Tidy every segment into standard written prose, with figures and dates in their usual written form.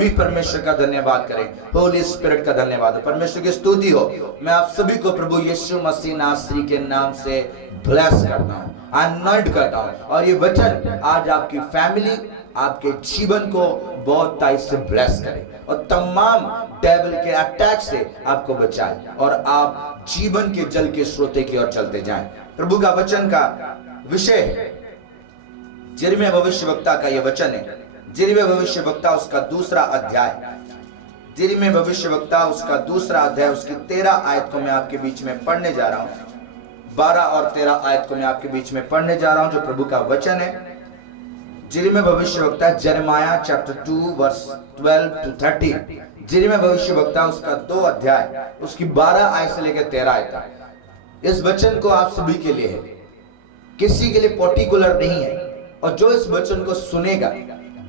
सभी परमेश्वर का धन्यवाद करें। होली स्पिरिट का धन्यवाद हो, परमेश्वर की स्तुति हो। मैं आप सभी को प्रभु यीशु मसीह नासरी के नाम से ब्लेस करता हूँ, अनॉइंट करता हूँ। और ये वचन आज आपकी फैमिली, आपके जीवन को बहुत टाइट से ब्लेस करे और तमाम डेविल के अटैक से आपको बचाए और आप जीवन के जल के स्रोते की ओर चलते जाएं। प्रभु का वचन का विषय है यिर्मयाह भविष्यवक्ता का यह वचन है। यिर्मयाह भविष्यवक्ता उसका दूसरा अध्याय, यिर्मयाह भविष्यवक्ता उसका दूसरा अध्याय, उसकी 13 आयत को मैं आपके बीच में पढ़ने जा रहा हूं। 12 और 13 आयत को मैं आपके बीच में पढ़ने जा रहा हूं जो प्रभु का वचन है। यिर्मयाह भविष्यवक्ता यिर्मयाह चैप्टर 2 वर्स 12 to 30। यिर्मयाह भविष्यवक्ता उसका 2 अध्याय, उसकी 12 आयत से लेकर 13 आयत तक। इस वचन को आप सभी के लिए है, किसी के लिए पर्टिकुलर नहीं है। और जो इस वचन को सुनेगा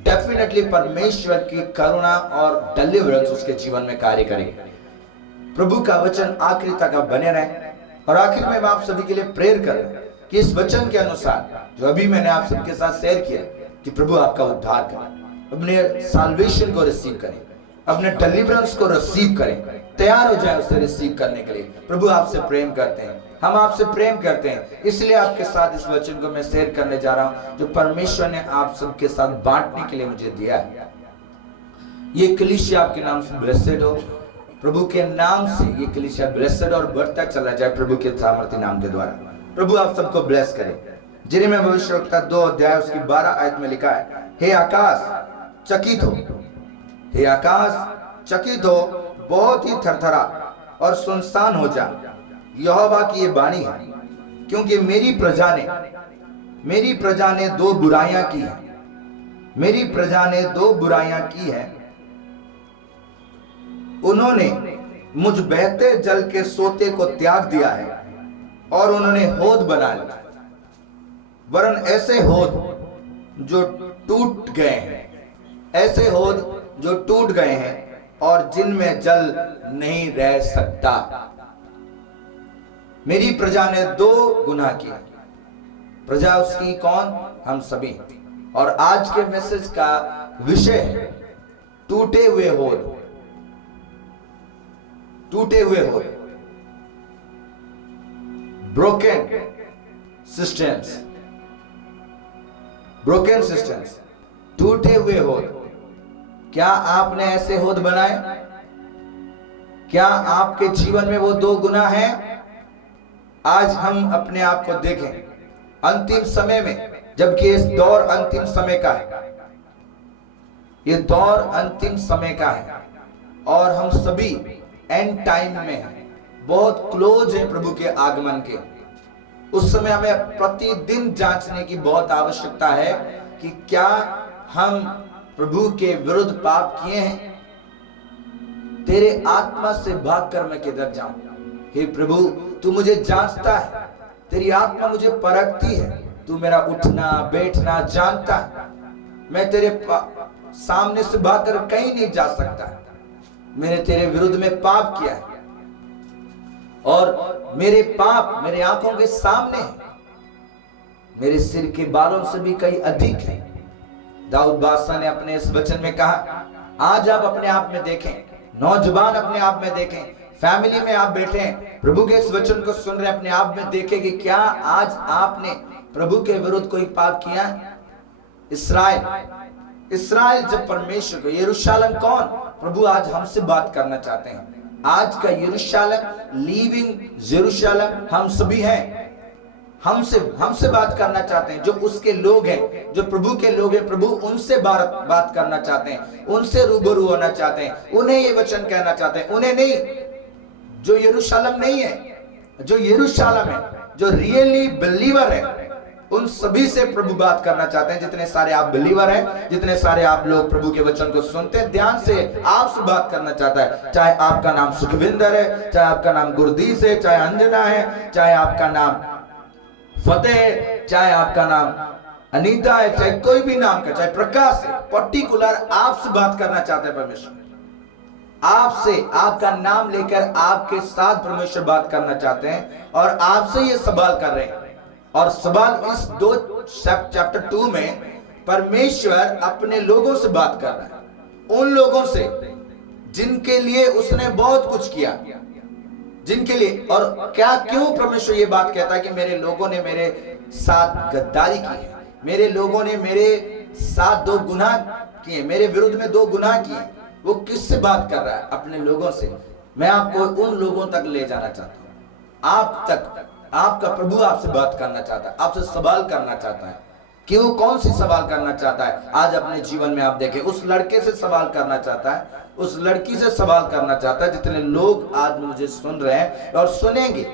डेफिनेटली परमेश्वर की करुणा और डिलीवरेंस उसके जीवन में कार्य करेगी। प्रभु का वचन आखिरी तक आप बने रहे। और आखिर में मैं आप सभी के लिए प्रेयर कर रहा हूं कि इस वचन के अनुसार जो अभी मैंने आप सबके साथ शेयर किया कि प्रभु आपका उद्धार करें, अपने साल्वेशन को रिसीव करें, अपने डिलीवरेंस को रिसीव करें, तैयार हो जाए उसे रिसीव करने के लिए। प्रभु आपसे प्रेम करते हैं, हम आपसे प्रेम करते हैं, इसलिए आपके साथ इस वचन को मैं शेयर करने जा रहा हूं जो परमेश्वर ने आप सबके साथ बांटने के लिए मुझे दिया है। ये कलीसिया आपके नाम से ब्लेसेड हो, प्रभु के नाम से ये कलीसिया ब्लेसेड और बढ़ता चला जाए प्रभु के सामर्थ्य नाम के द्वारा। प्रभु आप सबको ब्लेस करे। यिर्मयाह भविष्यवक्ता 2 अध्याय उसकी 12 आयत में लिखा है, हे आकाश चकित हो, हे आकाश चकित हो, बहुत ही थरथरा और सुनसान हो जा, यहोवा की ये वाणी है, क्योंकि मेरी प्रजा ने 2 बुराइयां की हैं, मेरी प्रजा ने 2 बुराइयां की हैं। उन्होंने मुझ बहते जल के सोते को त्याग दिया है और उन्होंने होद बना लिया, वरन ऐसे होद जो टूट गए हैं, ऐसे होद जो टूट गए हैं और जिनमें जल नहीं रह सकता। मेरी प्रजा ने 2 गुनाह किए। प्रजा उसकी कौन? हम सभी। और आज के मैसेज का विषय है टूटे हुए होद, टूटे हुए होद, ब्रोकन सिस्टम्स, ब्रोकन सिस्टम्स, टूटे हुए होद। क्या आपने ऐसे होद बनाए? क्या आपके जीवन में वो 2 गुनाह हैं? आज हम अपने आप को देखें अंतिम समय में, जबकि इस दौर अंतिम समय का है, ये दौर अंतिम समय का है और हम सभी एंड टाइम में हैं, बहुत क्लोज है प्रभु के आगमन के। उस समय हमें प्रतिदिन जांचने की बहुत आवश्यकता है कि क्या हम प्रभु के विरुद्ध पाप किए हैं। तेरे आत्मा से भागकर मैं किधर जाऊं? हे प्रभु तू मुझे जांचता है, तेरी आत्मा मुझे परखती है, तू मेरा उठना बैठना जानता है। मैं तेरे सामने से भागकर कहीं नहीं जा सकता। मैंने तेरे विरुद्ध में पाप किया है और मेरे पाप मेरे आंखों के सामने है, मेरे सिर के बालों से भी कहीं अधिक है। दाऊद बादशाह ने अपने इस वचन में कहा, आज आप अपने आप में देखें, नौजवान अपने आप में देखें, फैमिली में आप बैठे हैं, प्रभु के इस वचन को सुन रहे, अपने आप में देखें कि क्या आज आपने प्रभु के विरुद्ध कोई पाप किया? इस्राएल जब परमेश्वर को, यरूशलेम कौन? प्रभु आज हमसे बात करना चाहते हैं। आज का यरूशलेम, लिविंग यरूशलेम हम सभी हैं। हमसे बात करना चाहते हैं, जो उसके लोग हैं, जो प्रभु के लोग हैं, प्रभु उनसे बात करना चाहते हैं, उनसे रूबरू होना चाहते हैं, उन्हें ये वचन कहना चाहते हैं, उन्हें नहीं जो यरूशलेम नहीं है, जो यरूशलेम है, जो रियली बिलीवर है, उन सभी से प्रभु बात करना चाहते हैं। जितने सारे आप बिलीवर हैं, जितने सारे आप लोग प्रभु के वचन को सुनते हैं, ध्यान से आपसे बात करना चाहता है। चाहे आपका नाम सुखविंदर है, चाहे आपका नाम गुरदीस है, चाहे अंजना है, चाहे आपका नाम फतेह है, चाहे आपका नाम अनीता है, चाहे कोई भी नाम का, चाहे प्रकाश है, पर्टिकुलर आपसे बात करना चाहते हैं परमेश्वर। आपसे, आपका नाम लेकर आपके साथ परमेश्वर बात करना चाहते हैं और आपसे ये सवाल कर रहे हैं। और सवाल इस 2 चैप्टर 2 में परमेश्वर अपने लोगों से बात कर रहा है। उन लोगों से जिनके लिए उसने बहुत कुछ किया, जिनके लिए। और क्या क्यों परमेश्वर ये बात कहता है कि मेरे लोगों ने मेरे साथ गद्दारी की है, मेरे लोगों ने मेरे साथ 2 गुनाह किए, मेरे विरुद्ध में 2 गुनाह किए। वो किससे बात कर रहा है? अपने लोगों से। मैं आपको उन लोगों तक ले जाना चाहता हूं, आप तक। आपका प्रभु आपसे बात करना चाहता है, आपसे सवाल करना चाहता है। क्यों? कौन सी सवाल करना चाहता है? आज अपने जीवन में आप देखें, उस लड़के से सवाल करना चाहता है, उस लड़की से सवाल करना चाहता है। जितने लोग आज मुझे सुन रहे हैं और सुनेंगे,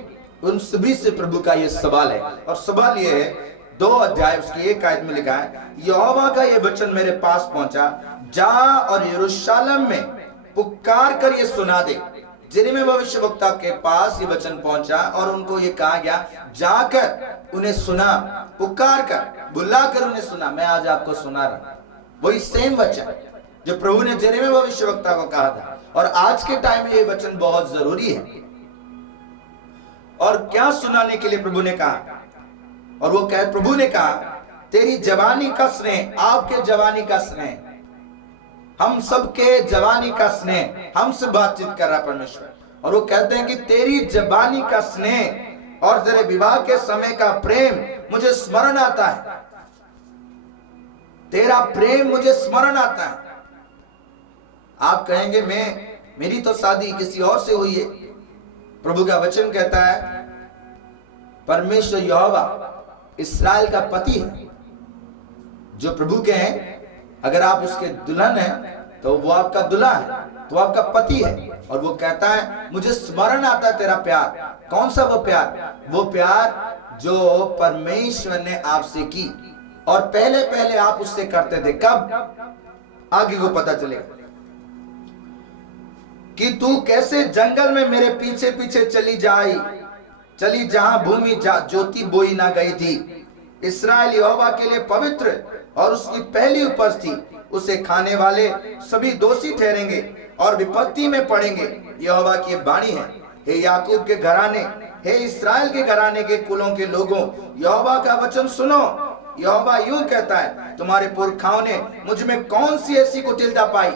उन सभी से प्रभु का ये सवाल है। और सवाल ये है, 2 अध्याय उसकी 1 आयत में लिखा है, यहोवा का ये वचन मेरे पास पहुंचा, जा और यरूशलेम में पुकार कर ये सुना दे। यिर्मयाह भविष्यवक्ता के पास ये वचन पहुंचा और उनको ये कहा गया, जाकर उन्हें सुना, पुकार कर, बुलाकर उन्हें सुना। मैं आज आपको सुना रहा, वही सेम वचन जो प्रभु ने यिर्मयाह भविष्यवक्ता को कहा था। और आज के टाइम में ये वचन बहुत जरूरी है। और क्या सुनाने के लिए प्रभु ने कहा? और वो कह, प्रभु ने कहा, तेरी जवानी का स्नेह, आपके जवानी का स्नेह, हम सबके जवानी का स्नेह, हमसे बातचीत कर रहा परमेश्वर। और वो कहते हैं कि तेरी जवानी का स्नेह और तेरे विवाह के समय का प्रेम मुझे स्मरण आता है, तेरा प्रेम मुझे स्मरण आता है। आप कहेंगे, मेरी तो शादी किसी और से हुई है। प्रभु का वचन कहता है, परमेश्वर यहोवा इस्राएल का पति है, जो प्रभु के हैं। अगर आप उसके दुल्हन हैं तो वो आपका दूल्हा है, तो आपका पति है। और वो कहता है, मुझे स्मरण आता है तेरा प्यार। कौन सा वो प्यार? वो प्यार जो परमेश्वर ने आपसे की, और पहले पहले आप उससे करते थे। कब? आगे को पता चलेगा कि तू कैसे जंगल में मेरे पीछे पीछे चली जहां भूमि ज्योति बोई ना गई थी। इस्राएल यहोवा के लिए पवित्र और उसकी पहली उपज थी। उसे खाने वाले सभी दोषी ठहरेंगे और विपत्ति में पड़ेंगे। यहोवा की वाणी है, हे याकूब के घराने, हे इस्राएल के घराने के कुलों के लोगों, यहोवा का वचन सुनो। यहोवा यूं कहता है, तुम्हारे पुरखाओं ने मुझ में कौन सी ऐसी कुटिलता पाई?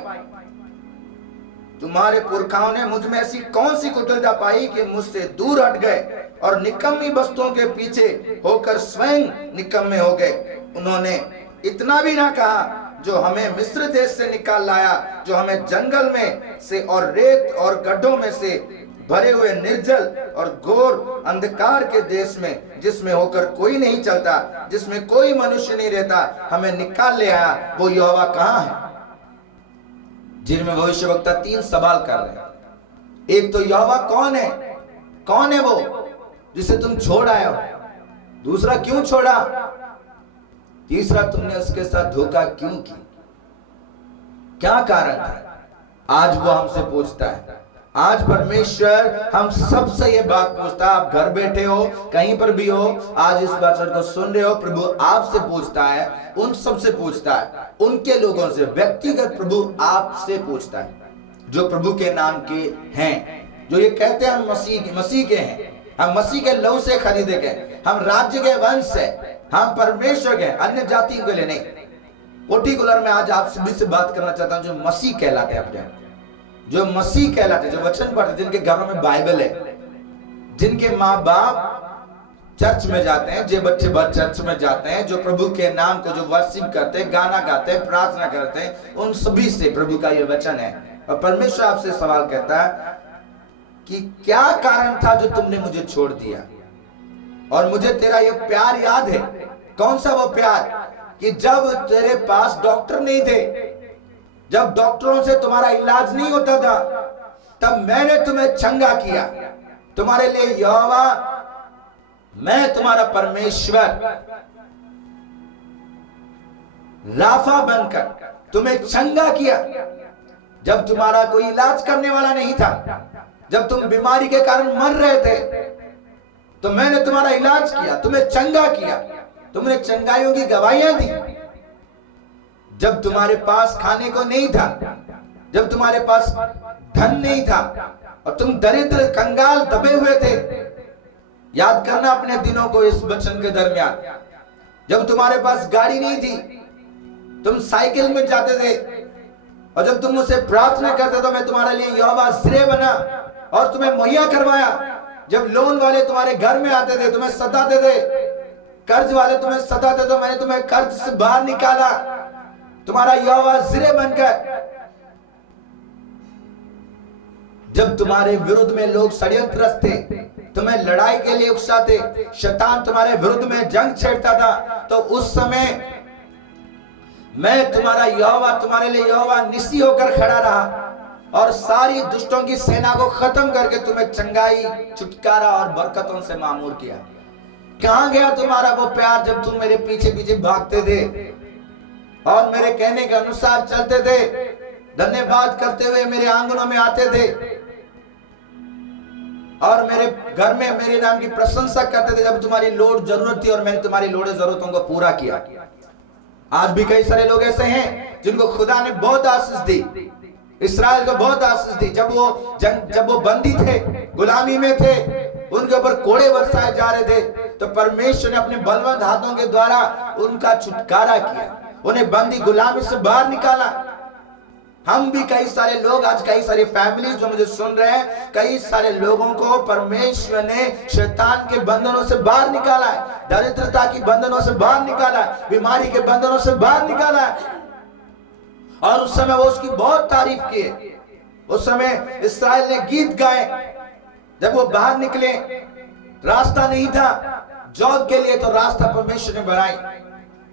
तुम्हारे पुरखाओं ने मुझ में ऐसी कौन सी कुटिलता पाई कि मुझसे दूर हट गए और निकम्मी वस्तुओं के पीछे होकर स्वयं निकम्मे हो गए। उन्होंने इतना भी ना कहा, जो हमें मिस्र देश से निकाल लाया, जो हमें जंगल में से और रेत और गड्ढों में से भरे हुए निर्जल और घोर अंधकार के देश में, जिसमें होकर कोई नहीं चलता, जिसमें कोई मनुष्य नहीं रहता, हमें निकाल ले आया। वो यहोवा कहाँ है? जिनमें भविष्यवक्ता 3 सवाल कर रहे हैं। एक तो यहोवा कौन है? कौन है वो जिसे तुम छोड़ आए हो? दूसरा, क्यों छोड़ा? तीसरा, तुमने उसके साथ धोखा क्यों किया? क्या कारण था? आज वो हमसे पूछता है। आज परमेश्वर हम सबसे ये बात पूछता है। आप घर बैठे हो, कहीं पर भी हो, आज इस वचन को सुन रहे हो, प्रभु आपसे पूछता है, उन सबसे पूछता है, उनके लोगों से व्यक्तिगत प्रभु आपसे पूछता है, जो प्रभु के नाम के हैं, जो ये कहते हैं हम मसीह के हैं, हम मसीह के लहू से खरीदे गए, हम राज्य के वंश से, हम परमेश्वर के, अन्य जातियों के लिए नहीं। पर्टिकुलर में आज आप सभी से बात करना चाहता हूं, जो मसीह कहलाते हैं, अपने जो मसीह कहलाते, जो वचन पढ़ते, जिनके घरों में बाइबल है, जिनके माँ बाप चर्च में जाते हैं, जो बच्चे चर्च में जाते हैं, जो प्रभु के नाम को जो वर्शिप करते हैं, गाना गाते हैं, प्रार्थना करते हैं, उन सभी से प्रभु का ये वचन है। और परमेश्वर आपसे सवाल कहता है कि क्या कारण था जो तुमने मुझे छोड़ दिया? और मुझे तेरा ये प्यार याद है। कौन सा वो प्यार? कि जब तेरे पास डॉक्टर नहीं थे, जब डॉक्टरों से तुम्हारा इलाज नहीं होता था, तब मैंने तुम्हें चंगा किया। तुम्हारे लिए यहोवा, मैं तुम्हारा परमेश्वर राफा बनकर तुम्हें चंगा किया। जब तुम्हारा कोई इलाज करने वाला नहीं था, जब तुम बीमारी के कारण मर रहे थे, तो मैंने तुम्हारा इलाज किया, तुम्हें चंगा किया, तुमने चंगाइयों की गवाहियां दी। जब तुम्हारे पास खाने को नहीं था, जब तुम्हारे पास धन नहीं था और तुम दरिद्र कंगाल दबे हुए थे, याद करना अपने दिनों को इस वचन के दरमियान। जब तुम्हारे पास गाड़ी नहीं थी, तुम साइकिल में जाते थे, और जब तुम मुझसे प्रार्थना करते तो मैं तुम्हारे लिए यहोवा जिरे बना और तुम्हें मुहैया करवाया। जब लोन वाले तुम्हारे घर में आते थे, तुम्हें सताते थे, कर्ज वाले तुम्हें सताते, तो मैंने तुम्हें कर्ज से बाहर निकाला, तुम्हारा यहोवा जिरे बनकर। जब तुम्हारे विरुद्ध में लोग षड्यंत्रस्त थे, तुम्हें लड़ाई के लिए उकसाते, शैतान तुम्हारे विरुद्ध में जंग छेड़ता था, तो उस समय मैं तुम्हारा यहोवा, तुम्हारे लिए यहोवा निसी होकर खड़ा रहा और सारी दुष्टों की सेना को खत्म करके तुम्हें चंगाई, छुटकारा और बरकतों से मामूर किया। कहां गया तुम्हारा वो प्यार जब तुम मेरे पीछे पीछे भागते थे और मेरे कहने के अनुसार चलते थे, धन्यवाद करते हुए मेरे आंगनों में आते थे और मेरे घर में मेरे नाम की प्रशंसा करते थे जब तुम्हारी लोड जरूरत थी और मैंने तुम्हारी लोड जरूरतों को पूरा किया। आज भी कई सारे लोग ऐसे हैं जिनको खुदा ने बहुत आशीष दी, इस्राएल को बहुत आशीष दी। जब वो बंदी थे, गुलामी में थे, उनके ऊपर कोड़े बरसाए जा रहे थे, तो परमेश्वर ने अपने बलवंत हाथों के द्वारा उनका छुटकारा किया, उन्हें बंदी गुलामी से बाहर निकाला। हम भी कई सारे लोग, आज कई सारी फैमिलीज जो मुझे सुन रहे हैं, कई सारे लोगों को परमेश्वर ने शैतान के बंधनों से बाहर निकाला है, दरिद्रता की बंधनों से बाहर निकाला है, बीमारी के बंधनों से बाहर निकाला है। और उस समय वो उसकी बहुत तारीफ किए। उस समय इस्राएल ने गीत गाए जब वो बाहर निकले। रास्ता नहीं था जॉब के लिए, तो रास्ता परमेश्वर ने बनाई।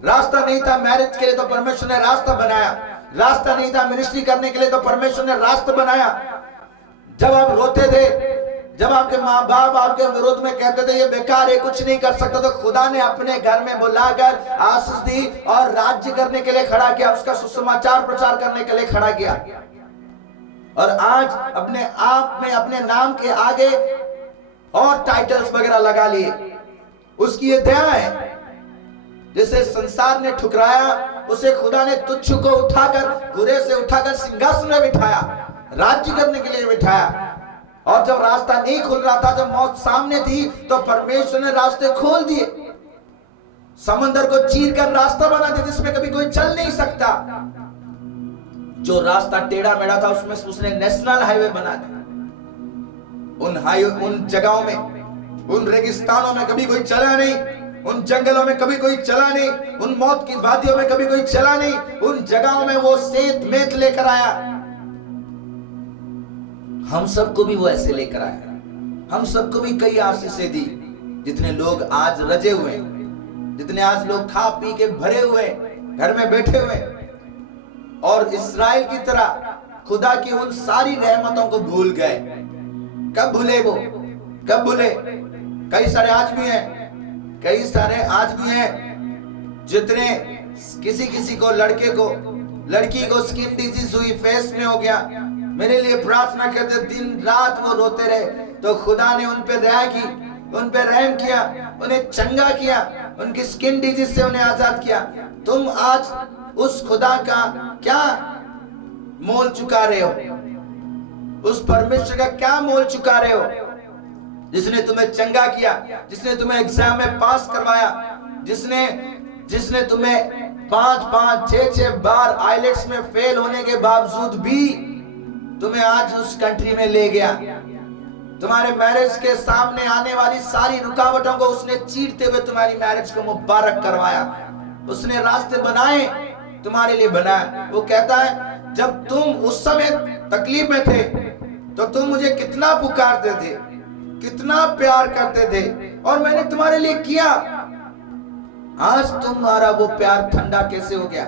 रास्ता नहीं था मैरिज के लिए, तो परमेश्वर ने रास्ता बनाया। रास्ता नहीं था मिनिस्ट्री करने के लिए, तो परमेश्वर ने रास्ता बनाया। जब आप रोते थे, जब आपके माँ बाप आपके विरोध में कहते थे ये बेकार है, कुछ नहीं कर सकता, तो खुदा ने अपने घर में बुलाकर आशीष दी और राज्य करने के लिए खड़ा किया, उसका सुसमाचार प्रचार करने के लिए खड़ा किया। और आज अपने आप में अपने नाम के आगे और टाइटल्स वगैरह लगा लिए। उसकी ये दया है, जिसे संसार ने ठुकराया उसे खुदा ने तुच्छ को उठाकर, बुरे से उठाकर सिंहासन में बिठाया, राज्य करने के लिए बिठाया। और जब रास्ता नहीं खुल रहा था, जब मौत सामने थी, तो परमेश्वर ने रास्ते खोल दिए। समंदर को चीर कर रास्ता बना दिया जिसमें कभी कोई चल नहीं सकता। जो रास्ता टेढ़ा मेढ़ा था उसमें उसने नेशनल हाईवे बना दिया। उन जगहों में, उन रेगिस्तानों में कभी कोई चला नहीं, उन जंगलों में कभी कोई चला नहीं, उन मौत की वादियों में कभी कोई चला नहीं। उन जगहों में वो सेत मेत लेकर आया। हम सबको भी वो ऐसे लेकर आया। हम सबको भी कई आशीषें दी। जितने लोग आज रजे हुए, जितने आज लोग खा पी के भरे हुए घर में बैठे हुए, और इस्राएल की तरह खुदा की उन सारी रहमतों को भूल गए। कब भूले वो? कब भूले? कई सारे आज भी हैं, कई सारे आज भी हैं जितने किसी को, लड़की को स्किन डिजीज हुई, फेस में हो गया, मेरे लिए प्रार्थना करते, दिन रात वो रोते रहे, तो खुदा ने उन पे दया की, उन पे रहम किया, उन्हें चंगा किया, उनकी स्किन डिजीज से उन्हें आजाद किया। तुम आज उस खुदा का क्या मोल चुका रहे हो? उस परमेश्वर का क्या मोल चुका रहे हो जिसने तुम्हें चंगा किया, जिसने तुम्हें एग्जाम में पास करवाया, जिसने तुम्हें 5-5, 6-6 बार आईलेट्स में फेल होने के बावजूद भी तुम्हें आज उस कंट्री में ले गया। तुम्हारे मैरिज के सामने आने वाली सारी रुकावटों को उसने चीरते हुए तुम्हारी मैरिज को मुबारक करवाया। उसने रास्ते बनाए, तुम्हारे लिए बनाया। वो कहता है जब तुम उस समय तकलीफ में थे तो तुम मुझे कितना पुकारते थे, कितना प्यार करते थे, और मैंने तुम्हारे लिए किया। आज तुम्हारा वो प्यार ठंडा कैसे हो गया?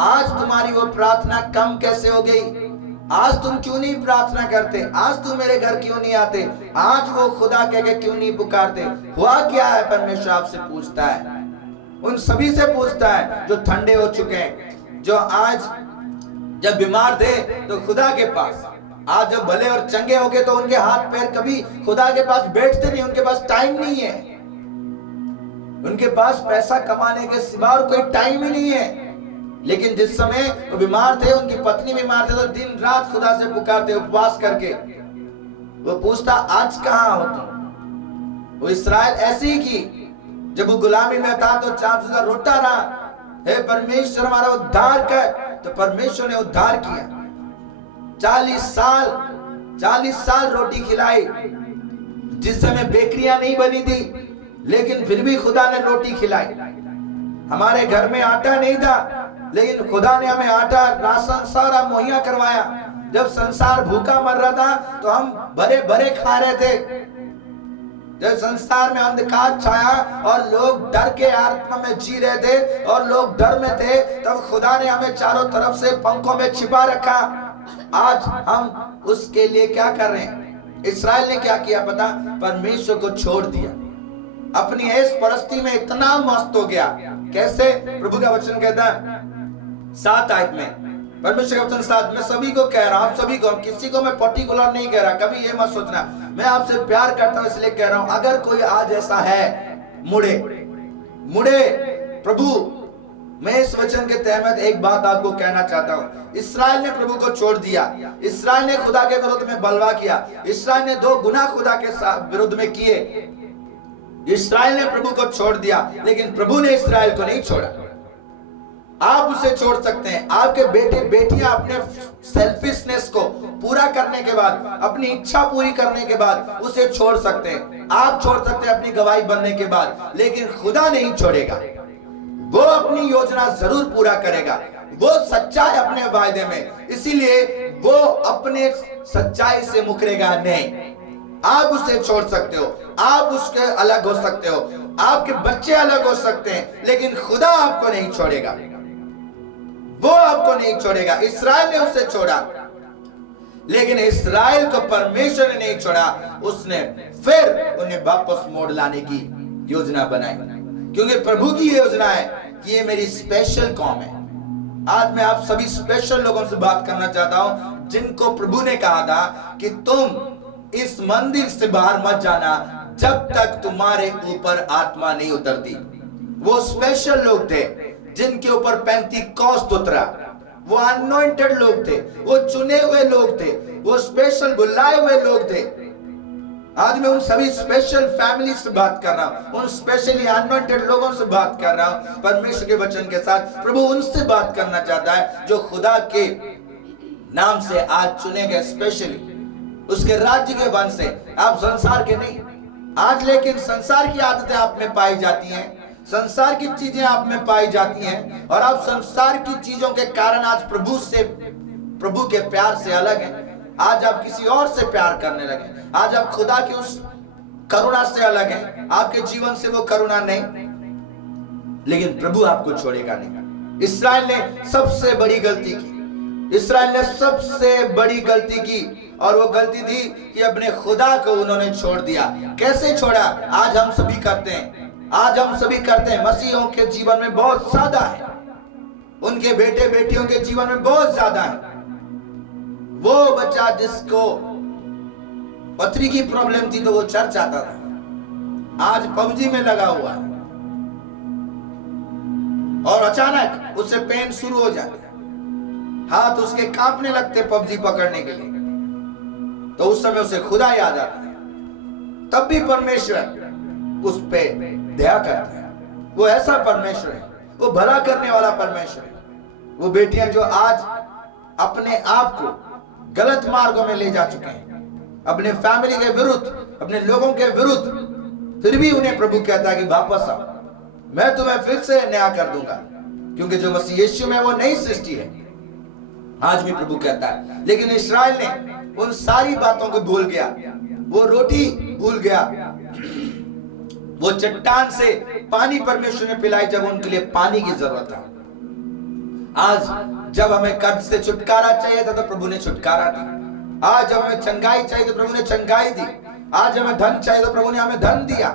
आज तुम्हारी वो प्रार्थना कम कैसे हो गई? आज तुम क्यों नहीं प्रार्थना करते? आज तुम मेरे घर क्यों नहीं आते? आज वो खुदा कह के क्यों नहीं पुकारते? हुआ क्या है? परमेश्वर आपसे पूछता है, उन सभी से पूछता है जो ठंडे हो चुके हैं, जो आज जब बीमार थे तो खुदा के पास, आज जब भले और चंगे हो गए तो उनके हाथ पैर कभी खुदा के पास बैठते नहीं, उनके पास टाइम नहीं है, उनके पास पैसा कमाने के सिवा और कोई टाइम ही नहीं है। लेकिन जिस समय वो बीमार थे, उनकी पत्नी बीमार थे, तो दिन रात खुदा से पुकारते, उपवास करके। वो पूछता आज कहां हो तुम? वो इस्राएल ऐसे ही की, जब वो गुलामी में था तो 4 रोता रहा, हे परमेश्वर हमारा उद्धार कर। तो परमेश्वर ने उद्धार किया। 40 साल रोटी खिलाई। जिस समय बेकरियां नहीं बनी थी, लेकिन फिर भी खुदा ने रोटी खिलाई। हमारे घर में आटा नहीं था, लेकिन खुदा ने हमें आटा, राशन सारा मुहैया करवाया। जब संसार भूखा मर रहा था, तो हम भरे भरे खा रहे थे। जब संसार में अंधकार छाया और लोग डर के आत्मा में जी रहे थे और लोग डर में थे, तब खुदा ने हमें चारों तरफ से पंखों में छिपा रखा। आज हम उसके लिए क्या कर रहे हैं? इस्राएल ने क्या किया पता? परमेश्वर को छोड़ दिया। अपनी ऐश परस्ती में इतना मस्त हो गया। कैसे? प्रभु का वचन कहता है 7 आयत में, परमेश्वर का वचन 7, मैं सभी को कह रहा हूं, सभी को, किसी को मैं पर्टिकुलर नहीं कह रहा। कभी ये मत सोचना मैं आपसे प्यार करता हूं इसलिए कह रहा हूं। अगर कोई आज ऐसा है, मुड़े प्रभु, मैं इस वचन के तहत एक बात आपको कहना चाहता हूं। इस्राएल ने प्रभु को छोड़ दिया। इस्राएल ने खुदा के विरुद्ध में बलवा किया। इस्राएल ने 2 गुनाह खुदा के विरुद्ध में किए। इस्राएल ने प्रभु को छोड़ दिया, लेकिन प्रभु ने इस्राएल को नहीं छोड़ा। आप उसे छोड़ सकते हैं। आपके बेटे बेटियां अपने सेल्फिशनेस को पूरा करने के बाद, अपनी इच्छा पूरी करने के बाद उसे छोड़ सकते हैं। आप छोड़ सकते हैं अपनी गवाही बनने के बाद, लेकिन खुदा नहीं छोड़ेगा। वो अपनी योजना जरूर पूरा करेगा। वो सच्चा है अपने वायदे में, इसीलिए वो अपने सच्चाई से मुकरेगा नहीं। आप उसे छोड़ सकते हो, आप उसके अलग हो सकते हो, आपके बच्चे अलग हो सकते हैं, लेकिन खुदा आपको नहीं छोड़ेगा। वो आपको नहीं छोड़ेगा। इस्राएल ने उसे छोड़ा, लेकिन इस्राएल को परमेश्वर ने नहीं छोड़ा। उसने फिर उन्हें वापस मोड़ लाने की योजना बनाई, क्योंकि प्रभु की योजना है कि ये मेरी स्पेशल कौम है। आज मैं आप सभी स्पेशल लोगों से बात करना चाहता हूं, जिनको प्रभु ने कहा था कि तुम इस मंदिर से बाहर मत जाना जब तक तुम्हारे ऊपर आत्मा नहीं उतरती। वो स्पेशल लोग थे जिनके ऊपर पेंतीकोस्त उतरा। वो अनॉइंटेड लोग थे, वो चुने हुए लोग थे, वो स्पेशल बुलाए हुए लोग थे। आज मैं उन सभी स्पेशल फैमिली से बात कर रहा हूं, उन स्पेशली अनॉइंटेड लोगों से बात कर रहा हूं। परमेश्वर के वचन के साथ प्रभु उनसे बात करना चाहता है जो खुदा के नाम से आज चुने गए, स्पेशली उसके राज्य के वंश से। आप संसार के नहीं। आज लेकिन संसार की आदतें आप में पाई जाती हैं, संसार की चीजें आप में पाई जाती हैं, और आप संसार की चीजों के कारण आज प्रभु के प्यार से अलग हैं। आज आप किसी और से प्यार करने लगे। आज आप खुदा की उस करुणा से अलग हैं। आपके जीवन से वो करुणा नहीं, लेकिन प्रभु आपको छोड़ेगा नहीं। इस्राएल ने सबसे बड़ी गलती की। इस्राएल ने सबसे बड़ी गलती की, और वो गलती थी कि अपने खुदा को उन्होंने छोड़ दिया। कैसे छोड़ा? आज हम सभी करते हैं। आज हम सभी करते हैं। मसीहों के जीवन में बहुत ज्यादा है, उनके बेटे बेटियों के जीवन में बहुत ज्यादा है। वो बच्चा जिसको पथरी की प्रॉब्लम थी तो वो चर्च आता था, आज पबजी में लगा हुआ है, और अचानक उससे पेन शुरू हो जाता है, हाथ उसके कांपने लगते पबजी पकड़ने के लिए, तो उस समय उसे खुदा याद आता है। तब भी परमेश्वर उस पे दया करता है। वो ऐसा परमेश्वर है, वो भला करने वाला परमेश्वर है। वो बेटियां जो आज अपने आप को गलत मार्गों में ले जा चुके हैं, अपने फैमिली के विरुद्ध, अपने लोगों के विरुद्ध, फिर भी उन्हें प्रभु कहता है कि वापस आओ, मैं तुम्हें फिर से नया कर दूंगा, क्योंकि जो मसीह यीशु में वो नई सृष्टि है। आज भी प्रभु कहता है। लेकिन इस्राएल ने उन सारी बातों को भूल गया। वो रोटी भूल गया, वो चट्टान से पानी परमेश्वर ने पिलाई जब उनके लिए पानी की जरूरत था। आज जब हमें कर्ज से छुटकारा चाहिए था तो प्रभु ने छुटकारा दी। आज जब हमें चंगाई चाहिए तो प्रभु ने चंगाई दी। आज हमें धन चाहिए तो प्रभु ने हमें धन दिया।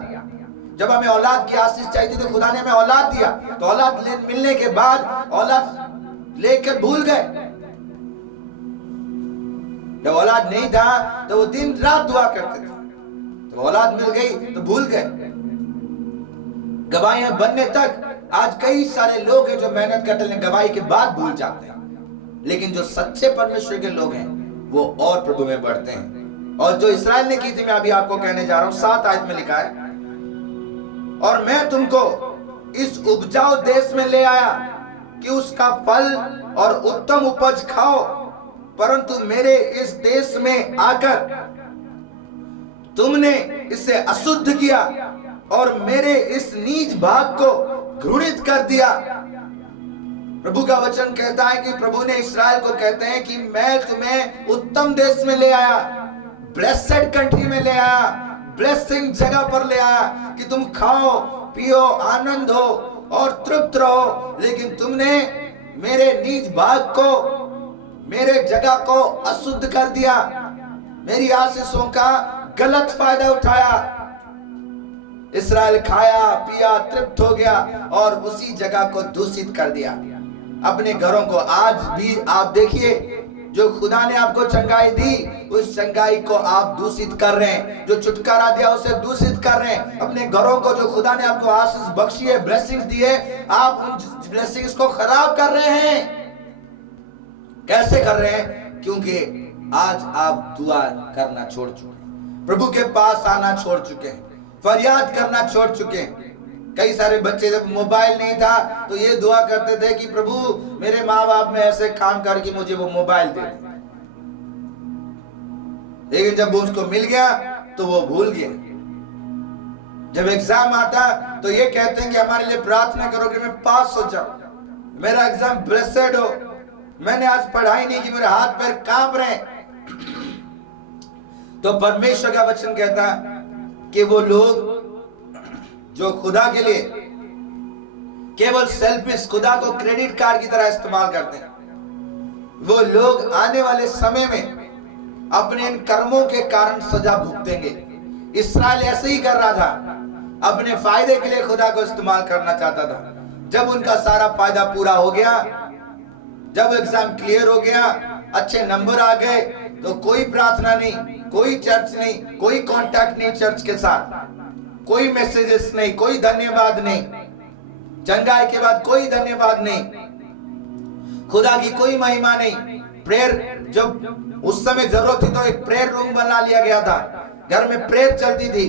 जब हमें औलाद की आशीष चाहिए थी तो खुदा ने हमें औलाद दिया। तो औलाद मिलने के बाद औलाद लेकर भूल गए। जब औलाद नहीं था तो वो दिन रात दुआ करते थे, तो औलाद मिल गई तो भूल गए। गवाहियां बनने तक आज कई सारे लोग हैं जो मेहनत करते हैं, गवाही के बाद भूल जाते हैं। लेकिन जो सच्चे परमेश्वर के लोग हैं वो और प्रभु में बढ़ते हैं। और जो इस्राएल ने की थी, मैं अभी आपको कहने जा रहा हूं। 7 आयत में लिखा है, और मैं तुमको इस उपजाऊ देश में ले आया कि उसका फल और उत्तम उपज खाओ, परंतु मेरे इस देश में आकर तुमने इसे अशुद्ध किया और मेरे इस नीच भाग को घृणित कर दिया। प्रभु का वचन कहता है कि प्रभु ने इस्राएल को कहते हैं कि मैं तुम्हें उत्तम देश में ले आया, ब्लेसेड कंट्री में ले आया, ब्लेसिंग जगह पर ले आया कि तुम खाओ पियो आनंद हो और तृप्त रहो, लेकिन तुमने मेरे नीच भाग को, मेरे जगह को अशुद्ध कर दिया, मेरी आशीषों का गलत फायदा उठाया। इस्राएल खाया पिया तृप्त हो गया और उसी जगह को दूषित कर दिया, अपने घरों को। आज भी आप देखिए, जो खुदा ने आपको चंगाई दी उस चंगाई को आप दूषित कर रहे हैं, जो छुटकारा दिया उसे दूषित कर रहे हैं। अपने घरों को जो खुदा ने आपको आशीष बख्शी है, ब्लेसिंग्स दी है, आप उन ब्लेसिंग्स को खराब कर रहे हैं। कैसे कर रहे हैं? क्योंकि आज आप दुआ करना छोड़ चुके हैं, प्रभु के पास आना छोड़ चुके हैं, फरियाद करना छोड़ चुके हैं। कई सारे बच्चे जब मोबाइल नहीं था तो ये दुआ करते थे कि प्रभु मेरे माँ बाप में ऐसे काम करके मुझे वो मोबाइल दे, लेकिन जब उसको मिल गया तो वो भूल गया। जब एग्जाम आता तो ये कहते हैं कि हमारे लिए प्रार्थना करो कि मैं पास हो जाऊं, मेरा एग्जाम ब्लेसेड हो, मैंने आज पढ़ाई नहीं की, मेरे हाथ पैर कांप रहे। तो परमेश्वर का वचन कहता कि वो लोग जो खुदा के लिए केवल सेल्फिश, खुदा को क्रेडिट कार्ड की तरह इस्तेमाल करते हैं, वो लोग आने वाले समय में अपने इन कर्मों के कारण सजा भुगतेंगे। इस्राएल ऐसे ही कर रहा था, अपने फायदे के लिए खुदा को इस्तेमाल करना चाहता था। जब उनका सारा फायदा पूरा हो गया, जब एग्जाम क्लियर हो गया, अच्छे नंबर आ गए, तो कोई प्रार्थना नहीं, कोई चर्च नहीं, कोई कांटेक्ट नहीं चर्च के साथ, कोई मैसेजेस नहीं, कोई धन्यवाद नहीं, चंगाई के बाद कोई धन्यवाद नहीं, खुदा की कोई महिमा नहीं। प्रेयर, जब उस समय जरूरत थी तो एक प्रेयर रूम बना लिया गया था, घर में प्रेयर चलती थी।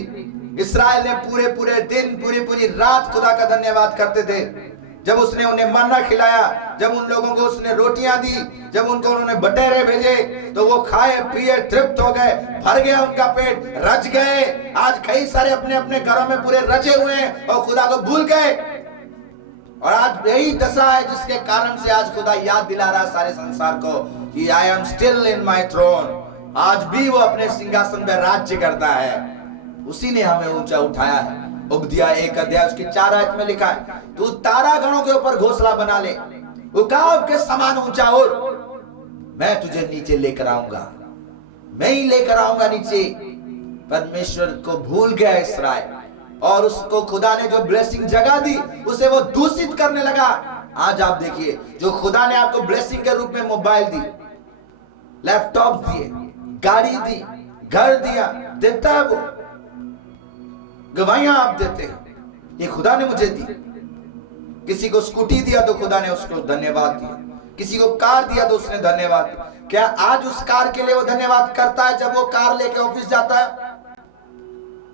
इस्राएल ने पूरे पूरे दिन, पूरी पूरी रात खुदा का धन्यवाद करते थे। जब उसने उन्हें मन्ना खिलाया, जब उन लोगों को उसने रोटियां दी, जब उनको उन्होंने बटेरे भेजे, तो वो खाए पिए तृप्त हो गए, भर गया उनका पेट, रज गए। आज कई सारे अपने अपने घरों में पूरे रजे हुए हैं और खुदा को भूल गए। और आज यही दशा है जिसके कारण से आज खुदा याद दिला रहा है सारे संसार को कि I am still in my throne. आज भी वो अपने सिंहासन पर राज्य करता है, उसी ने हमें ऊंचा उठाया है। उपदिया 1 अध्याय उसके 4 आयत में लिखा है, तू तारागणों के ऊपर घोंसला बना ले, उकाब के समान ऊंचा हो, मैं तुझे नीचे लेकर आऊंगा, मैं ही लेकर आऊंगा नीचे। परमेश्वर को भूल गया इस्राएल, और उसको खुदा ने जो ब्लेसिंग जगह दी उसे वो दूषित करने लगा। आज आप देखिए, जो खुदा ने आपको ब्लेसिंग के रूप में मोबाइल दी, लैपटॉप दिए, गाड़ी दी, घर दिया, देता है वो, गवाहियां आप देते हैं, ये खुदा ने मुझे दी। किसी को स्कूटी दिया तो खुदा ने उसको धन्यवाद दिया, किसी को कार दिया तो उसने धन्यवाद दिया। क्या आज उस कार के लिए वो धन्यवाद करता है जब वो कार लेके ऑफिस जाता है?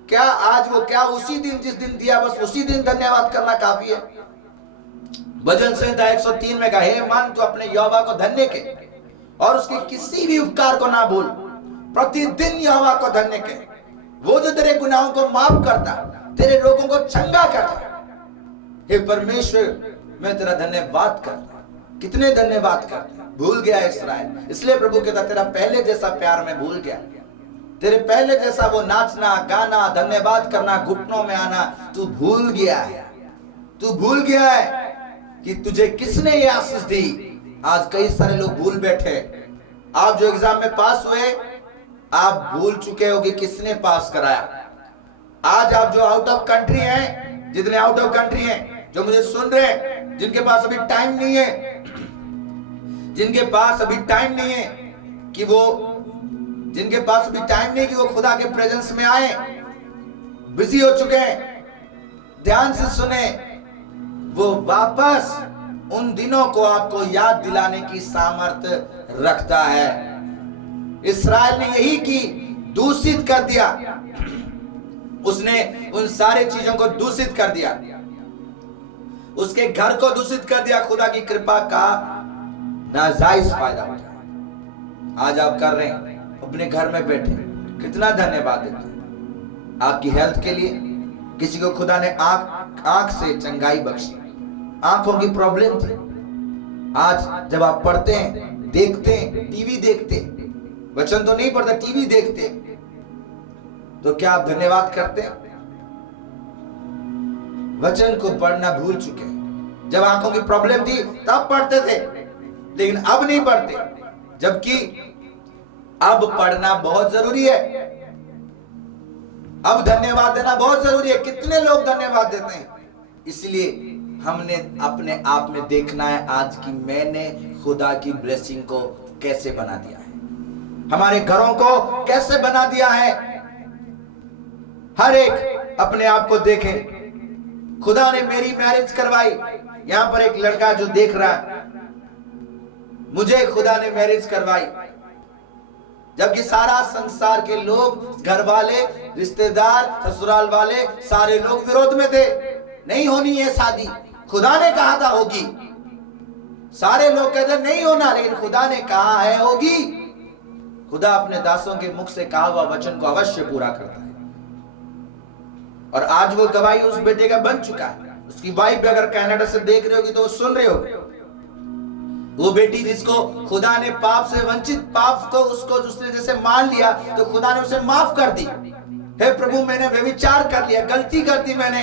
क्या आज वो, क्या उसी दिन जिस दिन दिया बस उसी दिन धन्यवाद करना काफी है? भजन संहिता 103 में कहा, हे मन तू अपने यहोवा को धन्य के और उसके किसी भी उपकार को ना भूल, प्रतिदिन यहोवा को धन्य के, वो जो तेरे गुनाहों को माफ करता, तेरे रोगों को चंगा करता। हे परमेश्वर, मैं तेरा धन्यवाद करता। कितने धन्यवाद करता, भूल गया इस्राएल। इसलिए प्रभु कहता, तेरा पहले जैसा प्यार मैं भूल गया, तेरे पहले जैसा वो नाचना गाना धन्यवाद करना घुटनों में आना तू भूल गया है। तू भूल गया है कि तुझे किसने ये आशीष दी। आज कई सारे लोग भूल बैठे। आप जो एग्जाम में पास हुए, आप भूल चुके हो कि किसने पास कराया। आज आप जो आउट ऑफ कंट्री हैं, जितने आउट ऑफ कंट्री हैं, जो मुझे सुन रहे हैं, जिनके पास अभी टाइम नहीं है, जिनके पास अभी टाइम नहीं है कि वो, जिनके पास अभी टाइम नहीं कि वो खुदा के प्रेजेंस में आए, बिजी हो चुके हैं, ध्यान से सुने, वो वापस उन दिनों को आपको याद दिलाने की सामर्थ्य रखता है। इस्राएल ने यही की, दूषित कर दिया, उसने उन सारे चीजों को दूषित कर दिया। उसके घर को दूषित कर दिया, खुदा की कृपा का नाजायज फायदा उठाया। आज आप कर रहे हैं, अपने घर में बैठे कितना धन्यवाद देते हैं आपकी हेल्थ के लिए। किसी को खुदा ने आंख से चंगाई बख्शी, आंखों की प्रॉब्लम थी। आज जब आप पढ़ते हैं, देखते हैं, टीवी देखते, वचन तो नहीं पढ़ते, टीवी देखते, तो क्या आप धन्यवाद करते हैं? वचन को पढ़ना भूल चुके हैं। जब आंखों की प्रॉब्लम थी तब पढ़ते थे, लेकिन अब नहीं पढ़ते, जबकि अब पढ़ना बहुत जरूरी है। अब धन्यवाद देना बहुत जरूरी है। कितने लोग धन्यवाद देते हैं? इसलिए हमने अपने आप में देखना है आज की मैंने खुदा की ब्लेसिंग को कैसे बना दिया है, हमारे घरों को कैसे बना दिया है। हर एक अपने आप को देखे। खुदा ने मेरी मैरिज करवाई। यहां पर एक लड़का जो देख रहा है, मुझे खुदा ने मैरिज करवाई, जबकि सारा संसार के लोग, घर वाले, रिश्तेदार, ससुराल वाले, सारे लोग विरोध में थे। नहीं होनी है शादी, खुदा ने कहा था होगी। सारे लोग कहते नहीं होना, लेकिन खुदा ने कहा है होगी। खुदा अपने दासों के मुख से कहा हुआ वचन को अवश्य पूरा करता है। और आज वो गवाही उस बेटे का बन चुका है। उसकी वाइफ भी अगर कनाडा से देख रही होगी तो वो सुन रहे होगी। वो बेटी जिसको खुदा ने पाप से वंचित, पाप को उसको उसने जैसे मान लिया, तो खुदा ने उसे माफ कर दी। हे प्रभु, मैंने व्यभिचार कर लिया, गलती कर दी मैंने,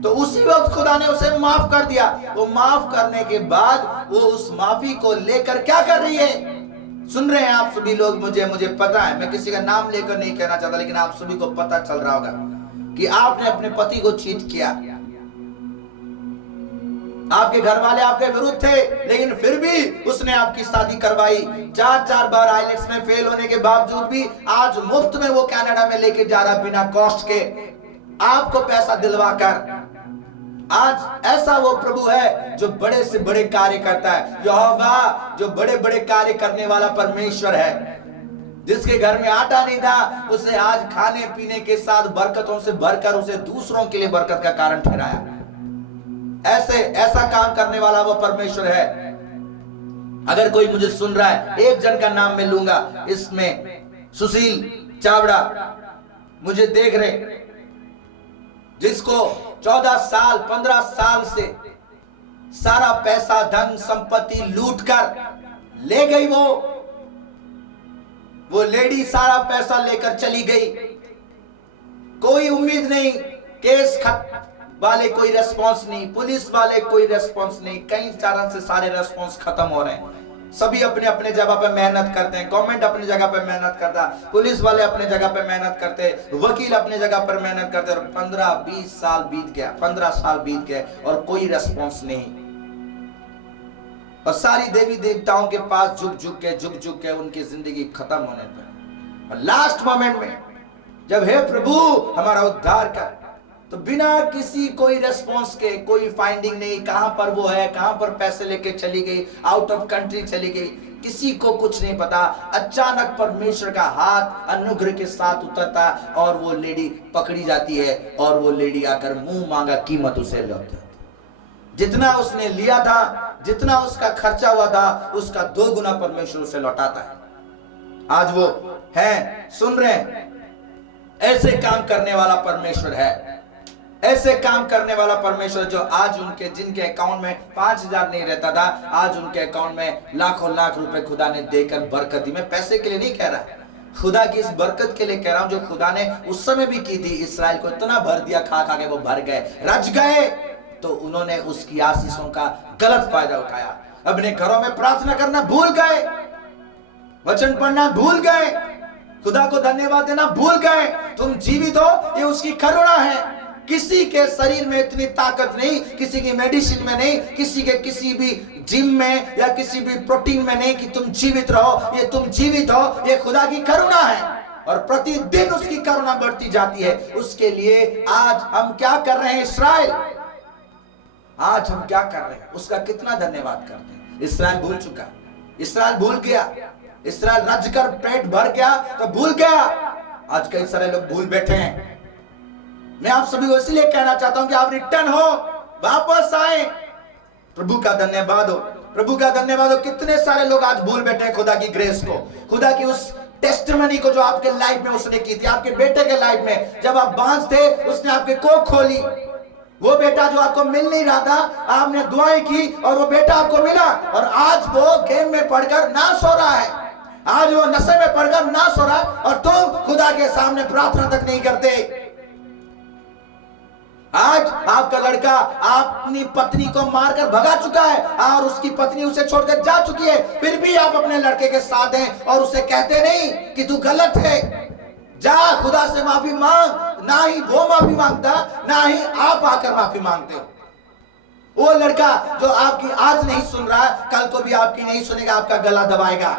तो उसी वक्त खुदा ने उसे माफ कर दिया। वो माफ करने के बाद वो उस माफी को लेकर क्या कर रही है? सुन रहे हैं आप सभी लोग? मुझे पता है, मैं किसी का नाम लेकर नहीं कहना चाहता, लेकिन आप सभी को पता चल रहा होगा कि आपने अपने पति को चीट किया। आपके घर वाले आपके विरुद्ध थे, लेकिन फिर भी उसने आपकी शादी करवाई। 4 बार आईलेट्स में फेल होने के बावजूद भी आज मुफ्त में वो कनाडा में लेके जा रहा, बिना कॉस्ट के, आपको पैसा दिलवा कर। आज ऐसा वो प्रभु है जो बड़े से बड़े कार्य करता है। यहोवा जो बड़े बड़े कार्य करने वाला परमेश्वर है। जिसके घर में आटा नहीं था, उसे आज खाने पीने के साथ बरकतों से भरकर उसे दूसरों के लिए बरकत का कारण ठहराया। ऐसा काम करने वाला वो परमेश्वर है। अगर कोई मुझे सुन रहा है, एक जन का नाम मैं लूंगा इसमें, सुशील चावड़ा मुझे देख रहे, जिसको 14 साल 15 साल से सारा पैसा, धन संपत्ति लूट कर ले गई। वो लेडी सारा पैसा लेकर चली गई। कोई उम्मीद नहीं, केस वाले कोई रेस्पॉन्स नहीं, पुलिस वाले कोई रेस्पॉन्स नहीं, कई चरण से सारे रेस्पॉन्स खत्म हो रहे हैं। सभी अपने अपने जगह पे मेहनत करते हैं, गवर्नमेंट अपनी जगह पे मेहनत करता है, पुलिस वाले अपने जगह पे मेहनत करते हैं, वकील अपने जगह पर मेहनत करते हैं। 15-20 साल बीत गया, 15 साल बीत गए और कोई रेस्पॉन्स नहीं। और सारी देवी देवताओं के पास झुक झुक के उनकी जिंदगी खत्म होने पर, और लास्ट मोमेंट में जब हे प्रभु हमारा उद्धार कर, तो बिना किसी कोई रेस्पॉन्स के, कोई फाइंडिंग नहीं, कहां पर वो है, कहां पर पैसे लेके चली गई, आउट ऑफ कंट्री चली गई, किसी को कुछ नहीं पता। अचानक परमेश्वर का हाथ अनुग्रह के साथ उतरता और वो लेडी पकड़ी जाती है, और वो लेडी आकर मुंह मांगा कीमत उसे लौटाती। जितना उसने लिया था, जितना उसका खर्चा हुआ था, उसका 2 गुना परमेश्वर उसे लौटाता है। आज वो है, सुन रहे हैं, ऐसे काम करने वाला परमेश्वर है। ऐसे काम करने वाला परमेश्वर जो आज जिनके अकाउंट में 5,000 नहीं रहता था, आज उनके अकाउंट में लाखों लाख रुपए खुदा ने देकर बरकत दी। मैं पैसे के लिए नहीं कह रहा, खुदा की इस बरकत के लिए कह रहा हूं जो खुदा ने उस समय भी की थी। इस्राएल को इतना भर दिया, खा के वो भर गए, रज गए, तो उन्होंने उसकी आशीषों का गलत फायदा उठाया। अपने घरों में प्रार्थना करना भूल गए, वचन पढ़ना भूल गए, खुदा को धन्यवाद देना भूल गए। तुम जीवित हो, ये उसकी करुणा है। किसी के शरीर में इतनी ताकत नहीं, किसी की मेडिसिन में नहीं, किसी के किसी भी जिम में या किसी भी प्रोटीन में नहीं कि तुम जीवित रहो। ये तुम जीवित हो, ये खुदा की करुणा है, और प्रतिदिन उसकी करुणा बढ़ती जाती है। उसके लिए आज हम क्या कर रहे हैं? इस्राएल, आज हम क्या कर रहे हैं? उसका कितना धन्यवाद करते हैं। इस्राएल भूल चुका, इस्राएल भूल गया, इस्राएल रज कर पेट भर गया तो भूल गया। आज कई सारे लोग भूल बैठे हैं। मैं आप सभी को इसलिए कहना चाहता हूं कि आप रिटर्न हो, वापस आए। प्रभु का धन्यवाद हो, प्रभु का धन्यवाद हो। कितने सारे लोग आज भूल बैठे हैं खुदा की ग्रेस को, खुदा की उस टेस्टिमनी को जो आपके लाइफ में उसने की थी। आपके बेटे के लाइफ में जब आप बांझ थे, उसने आपके कोख खोली। वो बेटा जो आपको मिल नहीं रहा था, आपने दुआएं की और वो बेटा आपको मिला। और आज वो गेम में पड़कर नाश हो रहा है, आज वो नशे में पड़कर नाश हो रहा है, और तुम खुदा के सामने प्रार्थना तक नहीं करते। आज आपका लड़का अपनी पत्नी को मारकर भगा चुका है और उसकी पत्नी उसे छोड़कर जा चुकी है, फिर भी आप अपने लड़के के साथ हैं और उसे कहते नहीं कि तू गलत है। जा खुदा से माफी मांग। ना ही वो माफी मांगता, ना ही आप आकर माफी मांगते हो। वो लड़का जो आपकी आज नहीं सुन रहा, कल को भी आपकी नहीं सुनेगा, आपका गला दबाएगा।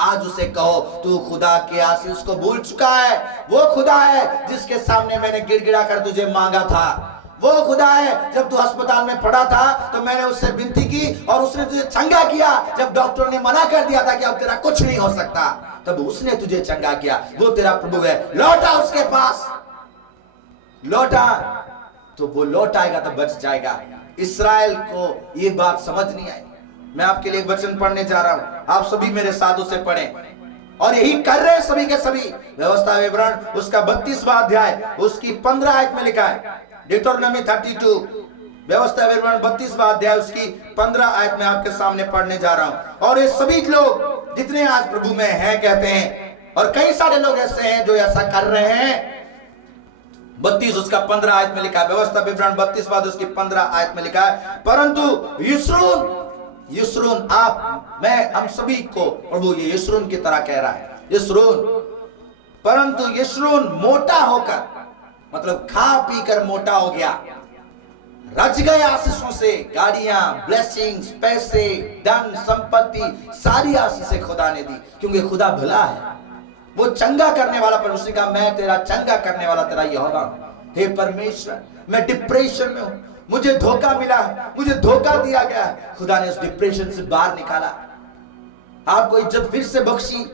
आज उसे कहो तू खुदा के आशीष को भूल चुका है। वो खुदा है जिसके सामने मैंने गिड़गिड़ा कर तुझे मांगा था। वो खुदा है जब तू अस्पताल में पड़ा था तो मैंने उससे विनती की और उसने तुझे चंगा किया। जब डॉक्टर ने मना कर दिया था कि अब तेरा कुछ नहीं हो सकता, तब उसने तुझे चंगा किया। वो तेरा प्रभु है। लौटा उसके पास, लौटा तो वो लौट आएगा तो बच जाएगा। इस्राएल को ये बात समझ नहीं आई। मैं आपके लिए एक वचन पढ़ने जा रहा हूं, आप सभी मेरे साथ उसे पढ़ें और यही कर रहे हैं सभी के सभी। व्यवस्था विवरण उसका 32वां अध्याय उसकी 15 आयत में लिखा है। डिटोरनॉमी 32 व्यवस्था विवरण 32वां अध्याय उसकी 15 आयत में आपके सामने पढ़ने जा रहा हूं। और ये सभी लोग जितने आज प्रभु में हैं कहते हैं, और कई सारे लोग ऐसे हैं जो ऐसा कर रहे हैं। 32 उसका 15 आयत में लिखा है। व्यवस्था विवरण 32वां उसकी 15 आयत में लिखा है, परंतु यिश्रून आप, मैं, हम सभी को प्रभु ये यिश्रून की तरह कह रहा है। यिश्रून, परंतु यिश्रून मोटा होकर, मतलब खा पी कर मोटा हो गया, रच गए आशीषों से। गाड़ियां, ब्लेसिंग्स, पैसे, धन, संपत्ति, सारी आशीषें खुदा ने दी, क्योंकि खुदा भला है। वो चंगा करने वाला परमेश्वर का, मैं तेरा चंगा करने वाला तेरा यहोवा हूं। हे परमेश्वर, मैं डिप्रेशन में हूं, मुझे धोखा मिला, मुझे धोखा दिया गया। खुदा ने उस डिप्रेशन से बाहर निकाला, आपको इज्जत फिर से बख्शी।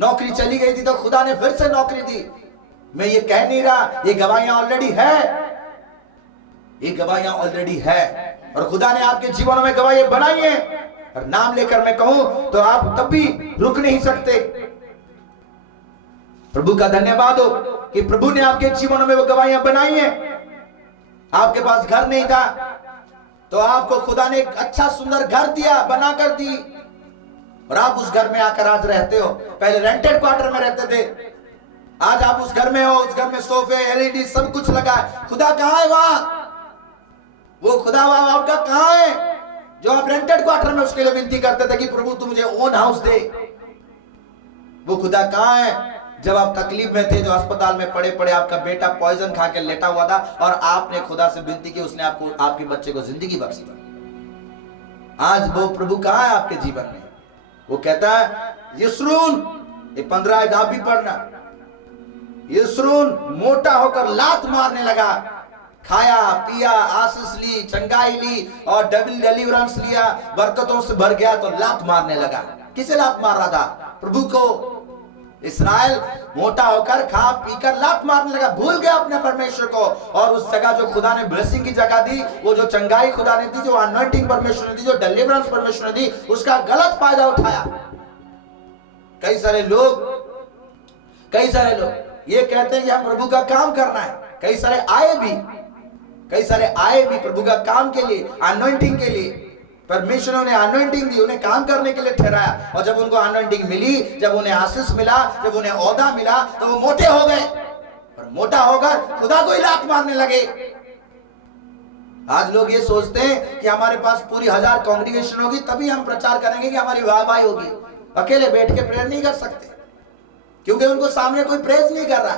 नौकरी चली गई थी तो खुदा ने फिर से नौकरी दी। मैं ये कह नहीं रहा, ये गवाहियां ऑलरेडी है, ये गवाहियां ऑलरेडी है, और खुदा ने आपके जीवनों में गवाहियां बनाई हैं। और नाम लेकर मैं कहूं तो आप तब भी रुक नहीं सकते। प्रभु का धन्यवाद हो कि प्रभु ने आपके जीवनों में वो गवाहियां बनाई हैं। आपके पास घर नहीं था तो आपको खुदा ने एक अच्छा सुंदर घर दिया, बनाकर दी, और आप उस घर में आकर आज रहते हो। पहले रेंटेड क्वार्टर में रहते थे, आज आप उस घर में हो। उस घर में सोफे, एलईडी सब कुछ लगा है। खुदा कहां है वहां? वो खुदा वहां आपका कहां है जो आप रेंटेड क्वार्टर में उसके लिए विनती करते थे कि प्रभु तू मुझे ओन हाउस दे? वो खुदा कहां है जब आप तकलीफ में थे, जो अस्पताल में पड़े पड़े आपका बेटा पॉइजन खा के लेटा हुआ था और आपने खुदा से विनती की, उसने आपको, आपके बच्चे को जिंदगी बख्शी। आज वो प्रभु कहां है आपके जीवन में? वो कहता है यिश्रून, ये 15 आयत आप भी पढ़ना। यिश्रून मोटा होकर लात मारने लगा, खाया पिया, आशीष ली, चंगाई ली और डबल डिलीवरेंस लिया, बरकतों से भर गया तो लात मारने लगा। किसे लात मार रहा था? प्रभु को। इस्राएल मोटा होकर खा पीकर लात मारने लगा, भूल गया अपने परमेश्वर को। और उस जगह जो खुदा ने ब्लेसिंग की जगह दी, वो जो चंगाई खुदा ने दी, जो अनॉइंटिंग परमेश्वर ने दी, जो डिलीवरेंस परमेश्वर ने दी, उसका गलत फायदा उठाया। कई सारे लोग ये कहते हैं कि हम प्रभु का काम करना है। कई सारे आए भी प्रभु का काम के लिए, अनॉइंटिंग के लिए। परमेश्वर ने अनॉइंटिंग दी, उन्हें काम करने के लिए ठहराया, और जब उनको अनॉइंटिंग मिली, जब उन्हें आशीष मिला, जब उन्हें ओहदा मिला, तो वो मोटे हो गए और मोटा होकर खुदा को ही लात मारने लगे। आज लोग ये सोचते हैं कि हमारे पास पूरी 1000 कांग्रीगेशन होगी तभी हम प्रचार करेंगे कि हमारी वाहवाही होगी। अकेले बैठ के प्रेयर नहीं कर सकते, क्योंकि उनको सामने कोई प्रेज नहीं कर रहा।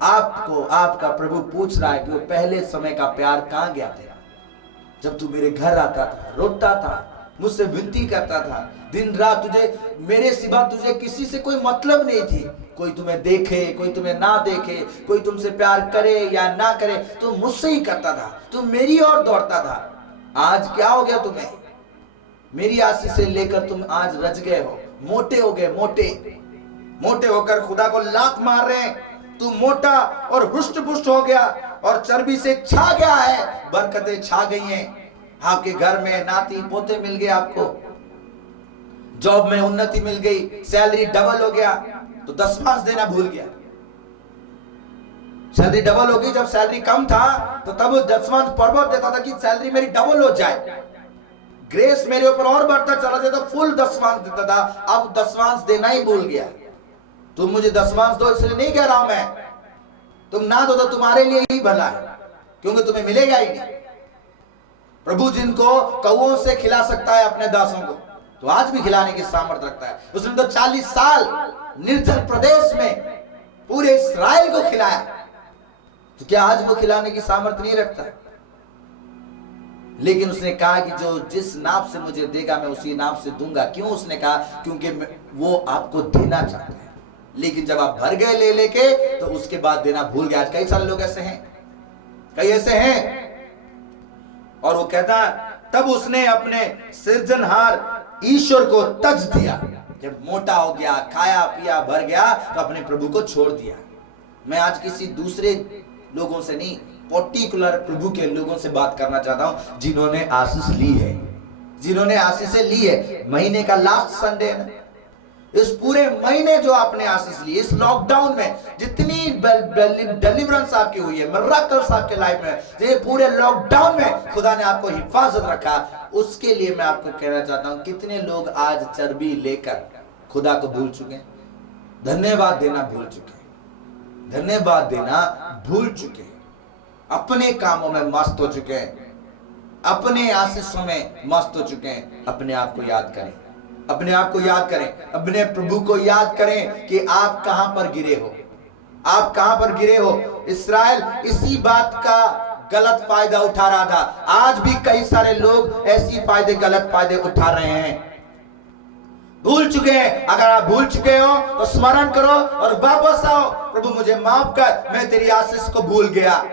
आपको आपका प्रभु पूछ रहा है कि वो पहले समय का प्यार कहां गया तेरा? जब तू मेरे घर आता था, रोता था, मुझसे विनती करता था, दिन रात तुझे, मेरे सिवा तुझे किसी से कोई मतलब नहीं थी। कोई तुम्हें देखे, कोई तुम्हें ना देखे, कोई तुमसे प्यार करे या ना करे, तो मुझसे ही करता था, तुम मेरी ओर दौड़ता था। आज क्या हो गया तुम्हें? मेरी आशीष से लेकर तुम आज रज गए हो, मोटे हो गए, मोटे होकर खुदा को लात मार रहे हैं। तू मोटा और हुष्ट पुष्ट हो गया, और चर्बी से छा गया है, बरकतें छा गई हैं आपके घर में, नाती पोते मिल गए, आपको जॉब में उन्नति मिल गई, सैलरी डबल हो गया, तो दशमांश देना भूल गया। सैलरी डबल हो गई, जब सैलरी कम था तो तब वो दशमांश परवत देता था कि सैलरी मेरी डबल हो जाए, ग्रेस मेरे ऊपर और बढ़ता चला जाता, फुल दशमांश देता था। अब दशमांश देना ही भूल गया। तुम मुझे दशमांश दो इसलिए नहीं कह रहा हूं मैं, तुम ना दो तो तुम्हारे लिए ही भला है, क्योंकि तुम्हें मिलेगा ही नहीं। प्रभु जिनको कौओं से खिला सकता है अपने दासों को, तो आज भी खिलाने की सामर्थ्य रखता है। उसने तो 40 साल निर्जल प्रदेश में पूरे इस्राएल को खिलाया, तो क्या आज वो खिलाने की सामर्थ्य नहीं रखता? लेकिन उसने कहा कि जो जिस नाप से मुझे देगा मैं उसी नाप से दूंगा। क्यों? उसने कहा क्योंकि वो आपको देना चाहता है, लेकिन जब आप भर गए ले लेके तो उसके बाद देना भूल गए। आज कई सारे लोग ऐसे हैं, कई ऐसे हैं। और वो कहता, तब उसने अपने सृजनहार ईश्वर को तज दिया। जब मोटा हो गया, खाया पिया, भर गया, तो अपने प्रभु को छोड़ दिया। मैं आज किसी दूसरे लोगों से नहीं, पर्टिकुलर प्रभु के लोगों से बात करना चाहता हूं जिन्होंने आशीष ली है, जिन्होंने आशीष ली है। महीने का लास्ट संडे है, इस पूरे महीने जो आपने आशीष ली, इस लॉकडाउन में जितनी डिलीवरेंस आपकी हुई है, मिरेकल्स आपके लाइफ में, ये पूरे लॉकडाउन में खुदा ने आपको हिफाजत रखा, उसके लिए मैं आपको कहना चाहता हूं कितने लोग आज चर्बी लेकर खुदा को भूल चुके, धन्यवाद देना भूल चुके, धन्यवाद देना भूल चुके, अपने कामों में मस्त हो चुके हैं, अपने आशीषों में मस्त हो चुके हैं। अपने आप को याद करें, अपने आप को याद करें, अपने प्रभु को याद करें कि आप कहां पर गिरे हो, आप कहां पर गिरे हो। इस्राएल इसी बात का गलत फायदा उठा रहा था। आज भी कई सारे लोग ऐसी गलत फायदे उठा रहे हैं, भूल चुके हैं। अगर आप भूल चुके हो तो स्मरण करो और वापस आओ, प्रभु मुझे माफ कर, मैं तेरी आशीष को भूल गया।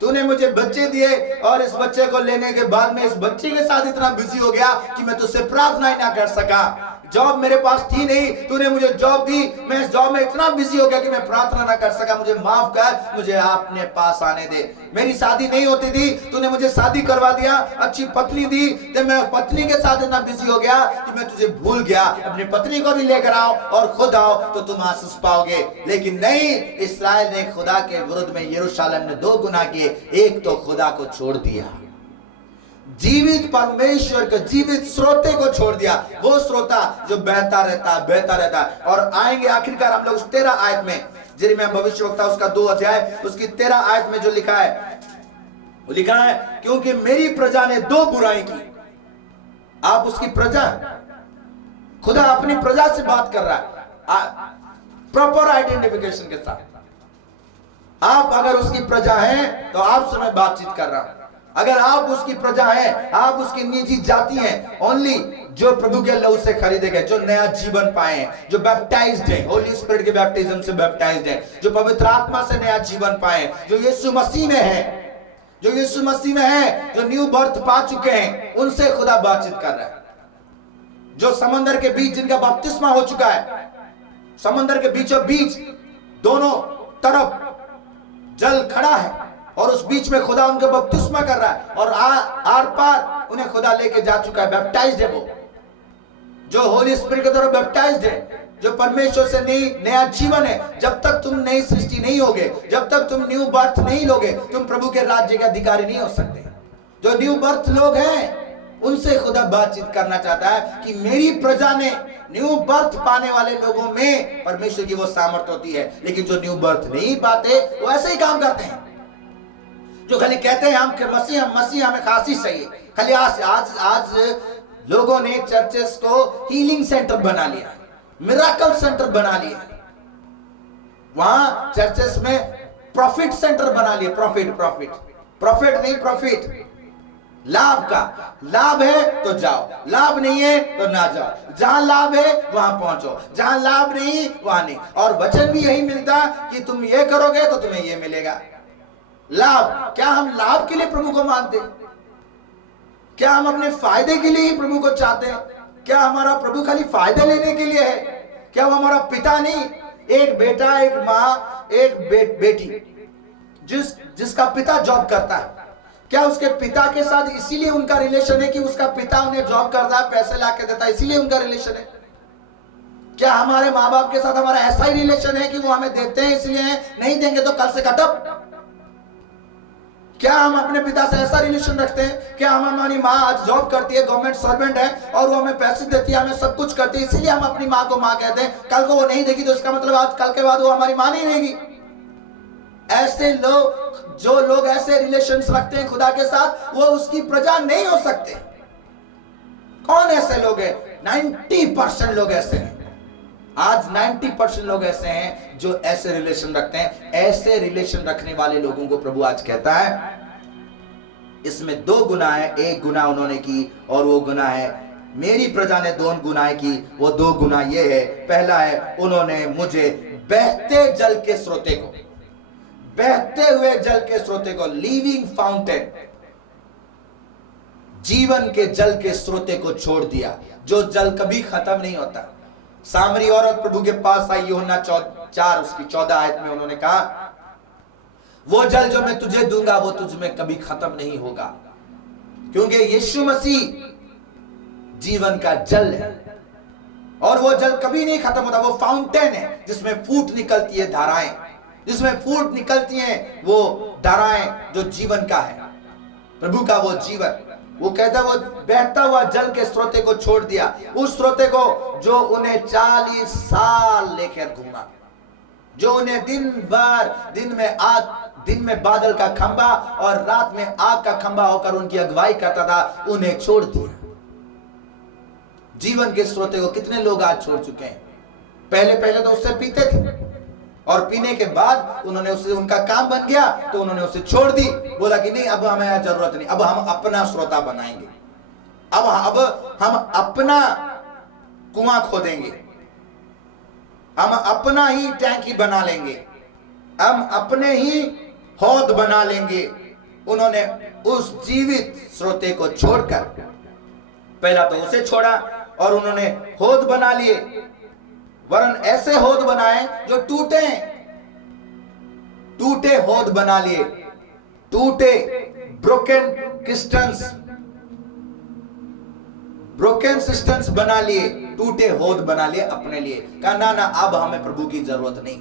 तूने मुझे बच्चे दिए और इस बच्चे को लेने के बाद मैं इस बच्चे के साथ इतना बिजी हो गया कि मैं तुझसे प्रार्थना ही ना कर सका। जॉब मेरे पास थी नहीं, तूने मुझे जॉब दी, मैं इस जॉब में इतना बिजी हो गया कि मैं प्रार्थना ना कर सका। मुझे माफ कर, मुझे अपने पास आने दे। मेरी शादी नहीं होती थी, तूने मुझे शादी करवा दिया, अच्छी पत्नी दी, तो मैं पत्नी के साथ इतना बिजी हो गया कि मैं तुझे भूल गया। अपनी पत्नी को भी लेकर आओ और खुद आओ तो तुम आशीष पाओगे। लेकिन नहीं, इस्राएल ने खुदा के विरुद्ध में यरूशलेम ने 2 गुनाह किए। एक तो खुदा को छोड़ दिया, जीवित परमेश्वर के जीवित स्रोते को छोड़ दिया, वो स्रोता जो बहता रहता। और आएंगे आखिरकार हम लोग उस 13 आयत में, यिर्मयाह भविष्यवक्ता उसका 2 अध्याय उसकी 13 आयत में जो लिखा है, वो लिखा है क्योंकि मेरी प्रजा ने 2 बुराई की। आप उसकी प्रजा, खुदा अपनी प्रजा से बात कर रहा है प्रॉपर आइडेंटिफिकेशन के साथ। आप अगर उसकी प्रजा हैं तो आपसे मैं बातचीत कर रहा हूं। अगर आप उसकी प्रजा हैं, आप उसकी निजी जाति हैं, ओनली जो प्रभु के लहू से खरीदे गए, जो नया जीवन पाए हैं, जो बैप्टाइज्ड हैं, होली स्पिरिट के बैप्टिज्म से बैप्टाइज्ड हैं, जो पवित्र आत्मा से नया जीवन पाए, जो यीशु मसीह में है, जो यीशु मसीह में है, जो न्यू बर्थ पा चुके हैं, उनसे खुदा बातचीत कर रहा है। जो समंदर के बीच जिनका बपतिस्मा हो चुका है, समंदर के बीचों बीच दोनों तरफ जल खड़ा है और उस बीच में खुदा उनका बपतिस्मा कर रहा है, और आर पार उन्हें खुदा लेके जा चुका है। बैप्टाइज्ड है वो, जो होली स्पिरिट के द्वारा बैप्टाइज्ड है, जो परमेश्वर से नया जीवन है। जब तक तुम नई सृष्टि नहीं होगे, जब तक तुम न्यू बर्थ नहीं लोगे, तुम प्रभु के राज्य के अधिकारी नहीं हो सकते। जो न्यू बर्थ लोग हैं उनसे खुदा बातचीत करना चाहता है कि मेरी प्रजा ने, न्यू बर्थ पाने वाले लोगों में परमेश्वर की वो सामर्थ्य होती है। लेकिन जो न्यू बर्थ नहीं पाते वो ऐसे ही काम करते हैं, जो खाली कहते हैं हम मसीह हमें आशीष चाहिए। खाली आज लोगों ने चर्चेस को हीलिंग सेंटर बना लिया, मिरेकल सेंटर बना लिया, वहां चर्चेस में प्रॉफिट सेंटर बना लिया। प्रॉफिट नहीं, प्रॉफिट लाभ का। लाभ है तो जाओ, लाभ नहीं है तो ना जाओ। जहां लाभ है वहां पहुंचो, जहां लाभ नहीं वहां नहीं। और वचन भी यही मिलता कि तुम ये करोगे तो तुम्हें ये मिलेगा। लाभ, क्या हम लाभ के लिए प्रभु को मानते हैं? क्या हम अपने फायदे के लिए ही प्रभु को चाहते हैं? क्या हमारा प्रभु खाली फायदे लेने के लिए है? क्या वो हमारा पिता नहीं? एक बेटा, एक माँ, एक बेटी जिसका पिता जॉब करता है, क्या उसके पिता के साथ इसीलिए उनका रिलेशन है कि उसका पिता उन्हें जॉब करता है, पैसे ला के देता है, इसीलिए उनका रिलेशन है? क्या हमारे माँ बाप के साथ हमारा ऐसा ही रिलेशन है कि वो हमें देते हैं इसलिए है, नहीं देंगे तो कल से कटअप? क्या हम अपने पिता से ऐसा रिलेशन रखते हैं? क्या हमारी माँ आज जॉब करती है, गवर्नमेंट सर्वेंट है और वो हमें पैसे देती है, हमें सब कुछ करती है, इसीलिए हम अपनी माँ को माँ कहते हैं? कल को वो नहीं देगी तो इसका मतलब आज कल के बाद वो हमारी माँ नहीं रहेगी। ऐसे लोग, जो लोग ऐसे रिलेशंस रखते हैं खुदा के साथ, वो उसकी प्रजा नहीं हो सकते। कौन ऐसे लोग हैं? 90% लोग ऐसे हैं। आज 90% लोग ऐसे हैं जो ऐसे रिलेशन रखते हैं। ऐसे रिलेशन रखने वाले लोगों को प्रभु आज कहता है इसमें 2 गुना है। एक गुना उन्होंने की और वो गुना है, मेरी प्रजा ने 2 गुनाएं की। वो 2 गुना ये है, पहला है उन्होंने मुझे बहते जल के स्रोते को, बहते हुए जल के स्रोते को, लिविंग फाउंटेन, जीवन के जल के स्रोते को छोड़ दिया, जो जल कभी खत्म नहीं होता। सामरी औरत प्रभु के पास आई, यूहन्ना 4 उसकी 14 आयत में उन्होंने कहा, वो जल जो मैं तुझे दूंगा वो तुझ में कभी खत्म नहीं होगा, क्योंकि यीशु मसीह जीवन का जल है और वो जल कभी नहीं खत्म होता। वो फाउंटेन है जिसमें फूट निकलती है धाराएं, जिसमें फूट निकलती हैं वो धाराएं जो जीवन का है, प्रभु का वो जीवन। वो कहता वो बहता हुआ जल के स्रोते को छोड़ दिया, उस स्रोते को जो उन्हें 40 साल लेकर घूमा, जो उन्हें दिन में बादल का खंबा और रात में आग का खंबा होकर उनकी अगुवाई करता था, उन्हें छोड़ दिया। जीवन के स्रोते को कितने लोग आज छोड़ चुके हैं? पहले तो उससे पीते थे और पीने के बाद उन्होंने उससे, उनका काम बन गया तो उन्होंने उसे छोड़ दी। बोला कि नहीं, अब हमें जरूरत नहीं, अब हम अपना स्रोता बनाएंगे, अब हम अपना कुआं खोदेंगे, हम अपना ही टैंकी बना लेंगे, हम अपने ही हौद बना लेंगे। उन्होंने उस जीवित स्रोते को छोड़कर पहला तो उसे छोड़ा और उन्होंने हौद बना लिए, वरन ऐसे हौद बनाए जो टूटे हौद बना लिए, टूटे ब्रोकन सिस्टम्स बना लिए, टूटे हौद बना लिए अपने लिए। कहा ना अब हमें प्रभु की जरूरत नहीं,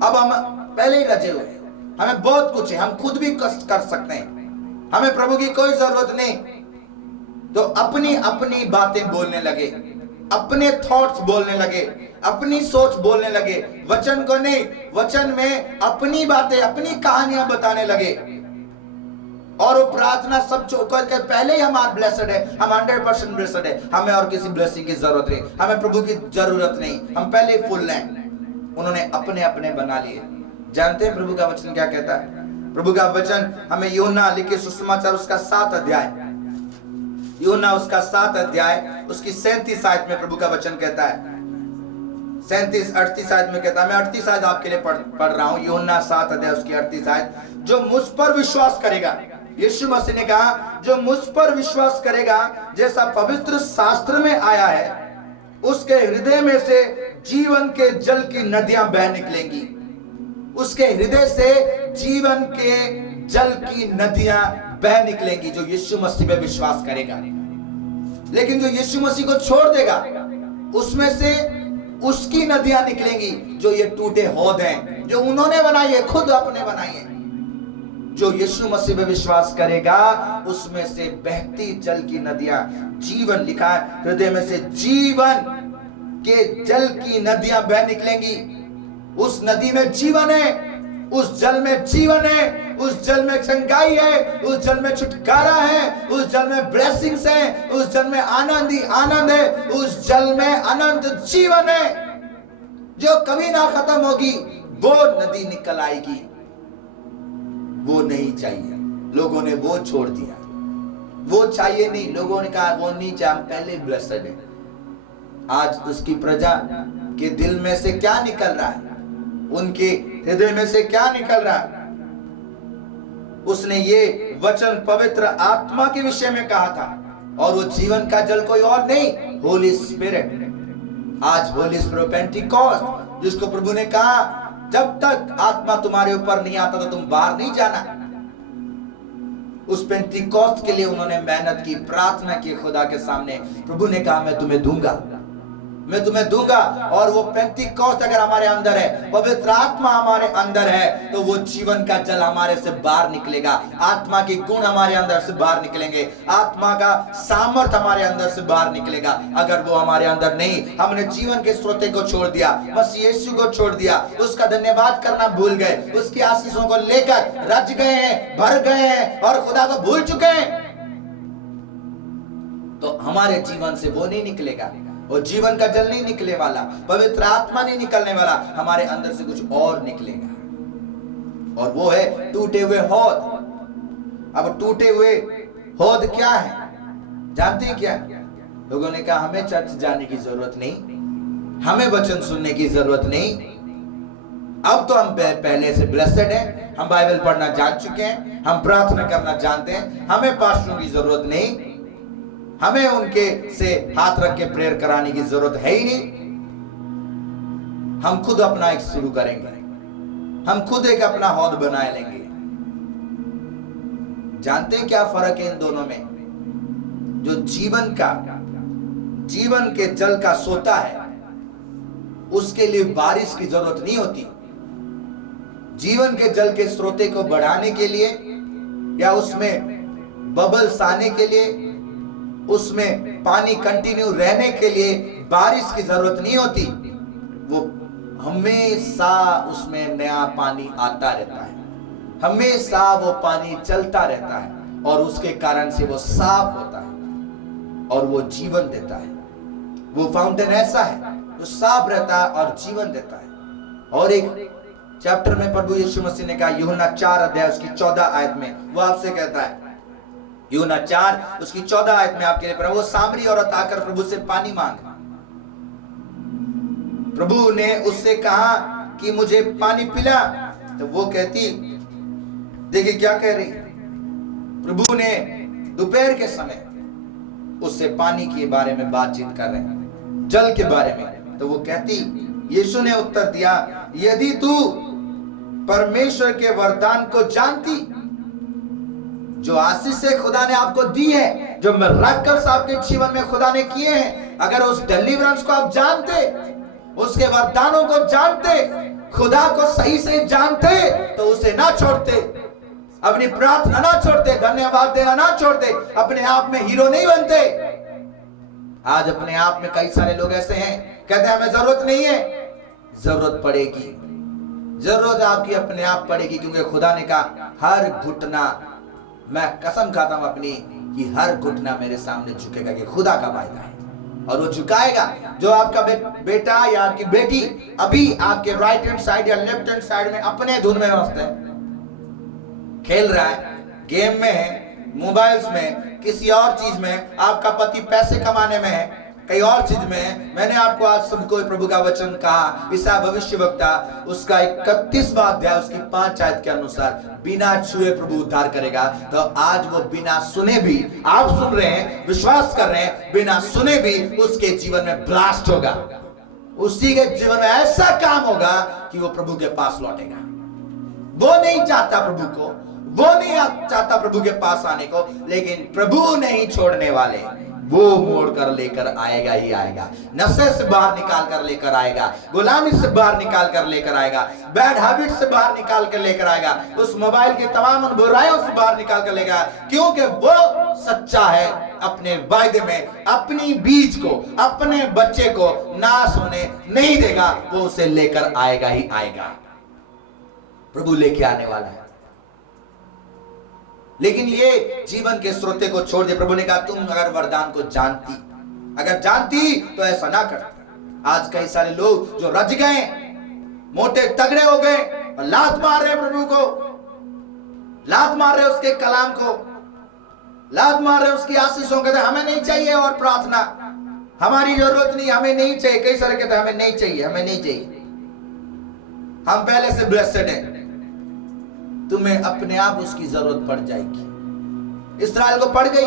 अब हम पहले ही रचे हुए हैं, हमें बहुत कुछ है, हम खुद भी कष्ट कर सकते हैं, हमें प्रभु की कोई जरूरत नहीं। तो अपनी अपनी बातें बोलने लगे, अपने थॉट्स बोलने लगे, अपनी सोच बोलने लगे, वचन को नहीं, वचन में अपनी बातें, अपनी कहानियां बताने लगे। और वो प्रार्थना सब छोड़ के पहले ही हम ब्लेस्ड है, हम 100% ब्लेस्ड है, हमें और किसी ब्लेसिंग की जरूरत नहीं, हमें प्रभु की जरूरत नहीं, हम पहले ही फुल हैं। उन्होंने अपने अपने बना लिए। जानते हैं प्रभु का वचन क्या कहता है? प्रभु का वचन हमें यूहन्ना लिखे सुसमाचार उसका 7 अध्याय, यूहन्ना उसका 7 अध्याय उसकी 37 आयत में प्रभु का वचन कहता है, 37-38 आयत में कहता है, मैं 38 आयत आपके लिए पढ़ रहा हूं, यूहन्ना 7 अध्याय उसकी 38 आयत, जो मुझ पर विश्वास करेगा, यीशु मसीह ने कहा जो मुझ पर विश्वास करेगा, जैसा पवित्र शास्त्र में आया है, उसके हृदय में से जीवन के जल की नदियां बह निकलेंगी। उसके हृदय से जीवन के जल की नदियां बह निकलेंगी जो यीशु मसीह पे विश्वास करेगा। लेकिन जो यीशु मसीह को छोड़ देगा, उसमें से उसकी नदियां निकलेंगी जो ये टूटे हौद हैं, जो उन्होंने बनाई है, खुद अपने बनाई है। जो यीशु मसीह पे विश्वास करेगा उसमें से बहती जल की नदियां, जीवन लिखा है, हृदय में से जीवन के जल की नदियां बह निकलेंगी। उस नदी में जीवन है, उस जल में जीवन है, उस जल में चंगाई है, उस जल में छुटकारा है, उस जल में ब्लेसिंग्स है, उस जल में आनंद ही आनंद है, उस जल में अनंत जीवन है जो कभी ना खत्म होगी। वो नदी निकल आएगी। वो नहीं चाहिए, लोगों ने वो छोड़ दिया, वो चाहिए नहीं, लोगों ने कहा वो नहीं चाहिए, हम पहले ब्लेस्ड है। आज उसकी प्रजा के दिल में से क्या निकल रहा है, उनके हृदय में से क्या निकल रहा है? उसने ये वचन पवित्र आत्मा के विषय में कहा था, और वो जीवन का जल कोई और नहीं, होली स्पिरिट। आज होली स्पिरिट पेंटिकॉस्ट, जिसको प्रभु ने कहा जब तक आत्मा तुम्हारे ऊपर नहीं आता तो तुम बाहर नहीं जाना। उस पेंटिकॉस्ट के लिए उन्होंने मेहनत की, प्रार्थना की खुदा के सामने। प्रभु ने कहा मैं तुम्हें दूंगा, मैं तुम्हें दूंगा। और वो पेंटिकॉस्ट अगर हमारे अंदर है, पवित्र आत्मा हमारे अंदर है, तो वो जीवन का जल हमारे से बाहर निकलेगा। आत्मा के गुण हमारे अंदर से बाहर निकलेंगे, आत्मा का सामर्थ हमारे अंदर से बाहर निकलेगा। अगर वो हमारे अंदर नहीं, हमने जीवन के स्रोते को छोड़ दिया, मसीह यीशु को छोड़ दिया, उसका धन्यवाद करना भूल गए, उसकी आशीषों को लेकर रज गए हैं, भर गए हैं और खुदा को भूल चुके हैं, तो हमारे जीवन से वो नहीं निकलेगा, वो जीवन का जल नहीं निकले वाला, पवित्र आत्मा नहीं निकलने वाला, हमारे अंदर से कुछ और निकलेगा। और वो है टूटे हुए हौद। अब टूटे हुए हौद क्या है जानते हैं क्या? लोगों ने कहा हमें चर्च जाने की जरूरत नहीं, हमें वचन सुनने की जरूरत नहीं, अब तो हम पहले से ब्लेसेड हैं, हम बाइबल पढ़ना जान चुके हैं, हम प्रार्थना करना जानते हैं, हमें पास्टरों की जरूरत नहीं, हमें उनके से हाथ रख के प्रेयर कराने की जरूरत है ही नहीं, हम खुद अपना एक शुरू करेंगे, हम खुद एक अपना हौद बना लेंगे। जानते हैं क्या फर्क है इन दोनों में? जो जीवन के जल का सोता है, उसके लिए बारिश की जरूरत नहीं होती। जीवन के जल के स्रोते को बढ़ाने के लिए या उसमें बबल्स आने के लिए, उसमें पानी कंटिन्यू रहने के लिए बारिश की जरूरत नहीं होती। वो हमेशा उसमें नया पानी आता रहता है, हमेशा वो पानी चलता रहता है और उसके कारण से वो साफ होता है और वो जीवन देता है। वो फाउंटेन ऐसा है जो साफ रहता है और जीवन देता है। और एक चैप्टर में प्रभु यीशु मसीह ने कहा, यूहन्ना 4 अध्याय उसकी 14 आयत में वो आपसे कहता है, यूहन्ना 4 उसकी 14 आयत में आपके लिए पढ़ा, वो सामरी औरत आकर प्रभु से पानी मांगा। प्रभु ने उससे कहा कि मुझे पानी पिला, तो वो कहती, देखिए क्या कह रही, प्रभु ने दोपहर के समय उससे पानी के बारे में बातचीत कर रहे हैं, जल के बारे में। तो वो कहती, यीशु ने उत्तर दिया, यदि तू परमेश्वर के वरदान को जानती, जो आशीष से खुदा ने आपको दी है, जो मिराकल्स आपके जीवन में खुदा ने किए हैं, अगर उस डिलीवरेंस को आप जानते, उसके वरदानों को जानते, खुदा को सही से जानते, तो उसे ना छोड़ते, अपनी प्रार्थना ना छोड़ते, धन्यवाद देना ना छोड़ते, अपने आप में हीरो नहीं बनते। आज अपने आप में कई सारे लोग ऐसे हैं, कहते हैं हमें जरूरत नहीं है। जरूरत पड़ेगी, जरूरत आपकी अपने आप पड़ेगी, क्योंकि खुदा ने कहा हर घुटना, मैं कसम खाता हूं अपनी कि हर घुटना मेरे सामने झुकेगा, कि खुदा का वायदा है और वो झुकाएगा। जो आपका बेटा या आपकी बेटी अभी आपके राइट हैंड साइड या लेफ्ट हैंड साइड में अपने धुन में मस्त है, खेल रहा है, गेम में है, मोबाइल्स में, किसी और चीज में, आपका पति पैसे कमाने में है, कई और चीज में है। मैंने आपको आज सबको प्रभु का वचन कहा, ईसा भविष्यवक्ता उसका 31वां अध्याय उसकी 5 आयत के अनुसार, बिना छुए प्रभु उद्धार करेगा। तो आज वो बिना सुने भी, आप सुन रहे हैं, विश्वास कर रहे हैं, बिना सुने भी उसके जीवन में ब्लास्ट होगा, उसी के जीवन में ऐसा काम होगा कि वो प्रभु के पास लौटेगा। वो नहीं चाहता प्रभु को, वो नहीं चाहता प्रभु के पास आने को, लेकिन प्रभु नहीं छोड़ने वाले, वो मोड़ कर लेकर आएगा ही आएगा, नशे से बाहर निकाल कर लेकर आएगा, गुलामी से बाहर निकाल कर लेकर आएगा, बैड हैबिट से बाहर निकाल कर लेकर आएगा, उस मोबाइल की तमाम बुराइयों से बाहर निकाल कर लेगा, क्योंकि वो सच्चा है। अपने वायदे में अपनी बीज को, अपने बच्चे को नाश होने नहीं देगा, वो उसे लेकर आएगा ही आएगा। प्रभु लेके आने वाला है। लेकिन ये जीवन के स्रोते को छोड़ दे। प्रभु ने कहा तुम अगर वरदान को जानती, अगर जानती तो ऐसा ना करती। आज कई सारे लोग जो रज गए, मोटे तगड़े हो गए, और लात मार रहे प्रभु को, लात मार रहे उसके कलाम को, लात मार रहे उसकी आशीषों को, कहते हमें नहीं चाहिए और प्रार्थना, हमारी जरूरत नहीं, हमें नहीं चाहिए। कई सारे कहते हमें नहीं चाहिए, हमें नहीं चाहिए, हम पहले से ब्लेस्ड हैं। तुम्हें अपने आप उसकी जरूरत पड़ जाएगी। इस्राएल को पड़ गई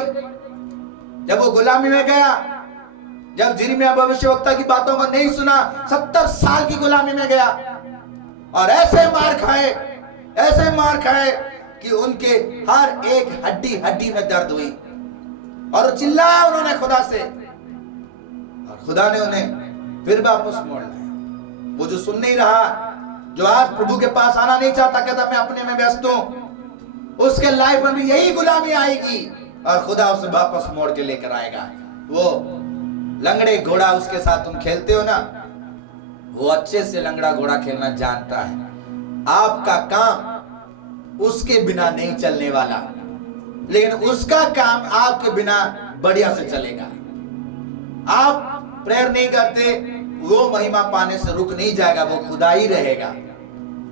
जब वो गुलामी में गया, जब यिर्मयाह भविष्यवक्ता की बातों को नहीं सुना, 70 साल की गुलामी में गया। और ऐसे मार खाए कि उनके हर एक हड्डी हड्डी में दर्द हुई, और चिल्लाया उन्होंने खुदा से, और खुदा ने उन्हें फिर वापस मोड़ लाया। वो जो सुन नहीं रहा, जो आज प्रभु के पास आना नहीं चाहता, कहता मैं अपने में व्यस्त हूं, उसके लाइफ में भी यही गुलामी आएगी और खुदा उसे वापस मोड़ के लेकर आएगा। वो लंगड़े घोड़ा उसके साथ तुम खेलते हो ना, वो अच्छे से लंगड़ा घोड़ा खेलना जानता है। आपका काम उसके बिना नहीं चलने वाला, लेकिन उसका काम आपके बिना बढ़िया से चलेगा। आप प्रेयर नहीं करते, वो महिमा पाने से रुक नहीं जाएगा, वो खुदा ही रहेगा।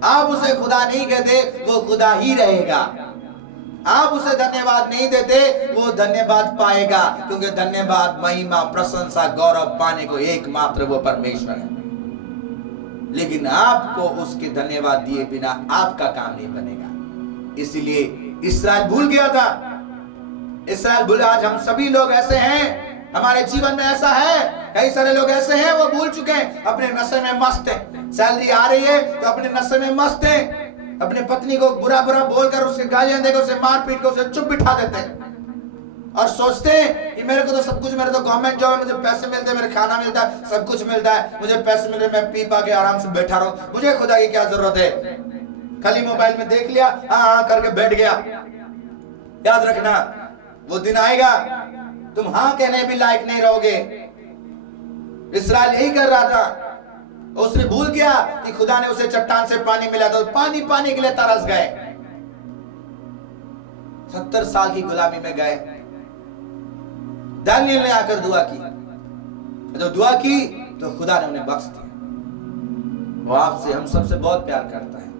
आप उसे खुदा नहीं कहते, वो खुदा ही रहेगा। आप उसे धन्यवाद नहीं देते, वो धन्यवाद पाएगा, क्योंकि धन्यवाद, महिमा, प्रशंसा, गौरव पाने को एकमात्र वो परमेश्वर है। लेकिन आपको उसके धन्यवाद दिए बिना आपका काम नहीं बनेगा। इसलिए इस्राएल भूल गया था, इस्राएल भूल। आज हम सभी लोग ऐसे हैं, हमारे जीवन में ऐसा है, कई सारे लोग ऐसे हैं, वो भूल चुके हैं, अपने नशे में मस्त हैं। सैलरी आ रही है तो अपने नशे में मस्त हैं, अपने पत्नी को बुरा बुरा बोलकर उसके गालियां देकर उसे मार पीट कर उसे चुप बिठा देते हैं और सोचते हैं कि मेरे को तो सब कुछ, मेरे तो गवर्नमेंट जॉब है, मुझे पैसे मिलते हैं, मेरे खाना मिलता है, सब कुछ मिलता है, मुझे पैसे मिल रहे, मैं पी पा के आराम से बैठा रहूं, मुझे खुदा की क्या जरूरत है। खाली मोबाइल में देख लिया, हाँ करके बैठ गया। याद रखना, वो दिन आएगा तुम हाँ कहने भी लायक नहीं रहोगे। इस्राएल यही कर रहा था, उसने भूल गया कि खुदा ने उसे चट्टान से पानी मिला, तो पानी पाने के लिए तरस गए। 70 साल की गुलामी में गए। दानियल ने आकर दुआ की, जब दुआ की तो खुदा ने उन्हें बख्श दिया। वो आपसे, हम सबसे बहुत प्यार करता है।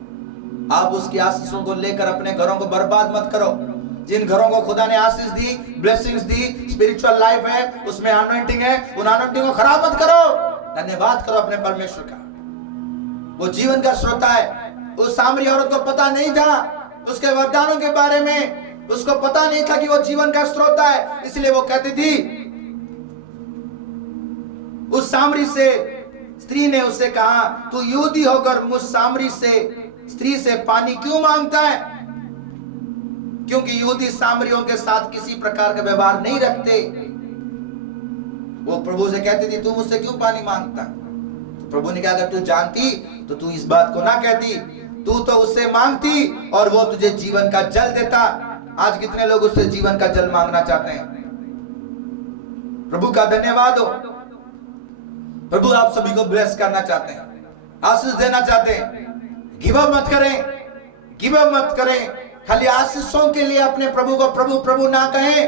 आप उसकी आशीषों को लेकर अपने घरों को बर्बाद मत करो। जिन घरों को खुदा ने आशीष दी, ब्लेसिंग्स दी, स्पिरिचुअल लाइफ है, उसमें अनॉइंटिंग है, उन अनॉइंटिंग को खराब मत करो। धन्यवाद करो अपने परमेश्वर का। वो जीवन का श्रोता है। उस सामरी औरत को पता नहीं था उसके वरदानों के बारे में, उसको पता नहीं था कि वो जीवन का श्रोता है, इसलिए वो कहती थी। उस सामरी से स्त्री ने उससे कहा, तू यहूदी होकर मुझ सामरी से, स्त्री से पानी क्यों मांगता है? क्योंकि यहूदी सामरियों के साथ किसी प्रकार का व्यवहार नहीं रखते। वो प्रभु से कहती थी, तू मुझसे क्यों पानी मांगता? तो प्रभु ने कहा, अगर तू जानती तो तू इस बात को ना कहती, तू तो उससे मांगती और वो तुझे जीवन का जल देता। आज कितने लोग उससे जीवन का जल मांगना चाहते हैं। प्रभु का धन्यवाद हो। प्रभु आप सभी को ब्लेस करना चाहते हैं, आशीष देना चाहते हैं। गिव अप मत करें, गिव अप मत करें। खाली आशीषों के लिए अपने प्रभु को प्रभु प्रभु ना कहें,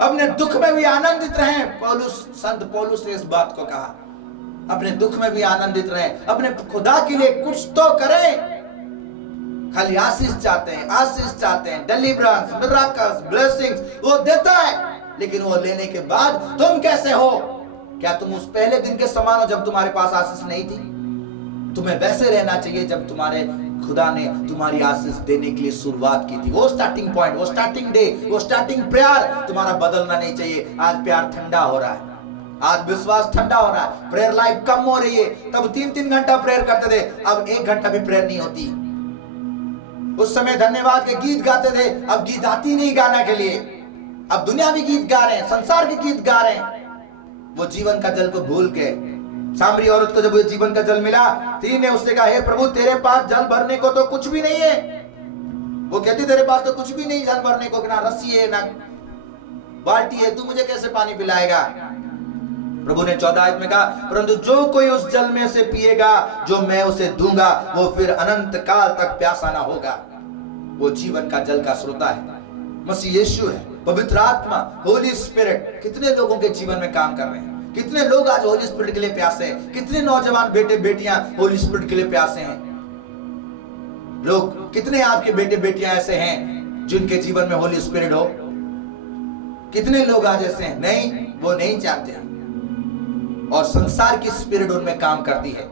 अपने दुख में भी आनंदित रहें। संत पौलुस ने इस बात को कहा, अपने दुख में भी आनंदित रहें, अपने खुदा के लिए कुछ तो करें। खाली आशीष चाहते हैं, आशीष चाहते हैं, डिलीवरेंस, मिरेकल्स, ब्लेसिंग्स वो देता है, लेकिन वो लेने के बाद तुम कैसे हो? क्या तुम उस पहले दिन के समान हो जब तुम्हारे पास आशीष नहीं थी? तुम्हें वैसे रहना चाहिए जब तुम्हारे खुदा ने तुम्हारी आशीष देने के लिए शुरुआत की थी। वो स्टार्टिंग पॉइंट, वो स्टार्टिंग डे, वो स्टार्टिंग प्रेयर तुम्हारा बदलना नहीं चाहिए। आज प्यार ठंडा हो रहा है, आज विश्वास ठंडा हो रहा है, प्रेयर लाइफ कम हो रही है। तब 3-3 घंटा प्रेयर करते थे, अब 1 घंटा भी प्रेयर नहीं होती। उस समय धन्यवाद के गीत गाते थे, अब गीत आती नहीं गाना के लिए। अब दुनियावी गीत गा रहे हैं, संसार के गीत गा रहे हैं। वो जीवन का जल को भूल के, सामरी औरत को जब वो जीवन का जल मिला, स्त्री ने उससे कहा, हे प्रभु तेरे पास जल भरने को तो कुछ भी नहीं है। वो कहती तेरे पास तो कुछ भी नहीं जल भरने को, ना रस्सी है ना बाल्टी है, तू मुझे कैसे पानी पिलाएगा? प्रभु ने 14 आयत में कहा, परंतु जो कोई उस जल में से पिएगा जो मैं उसे दूंगा, वो फिर अनंत काल तक प्यासा ना होगा। वो जीवन का जल का स्रोता है, मसीह यीशु है, पवित्र आत्मा, होली स्पिरिट। कितने लोगों के जीवन में काम कर रहे हैं, कितने लोग आज होली स्पिरिट के लिए प्यासे हैं, कितने नौजवान बेटे बेटियां होली स्पिरिट के लिए प्यासे हैं। लोग, कितने आपके बेटे बेटियां ऐसे हैं जिनके जीवन में होली स्पिरिट हो? कितने लोग आज ऐसे हैं? नहीं, वो नहीं चाहते, और संसार की स्पिरिट उनमें काम करती है।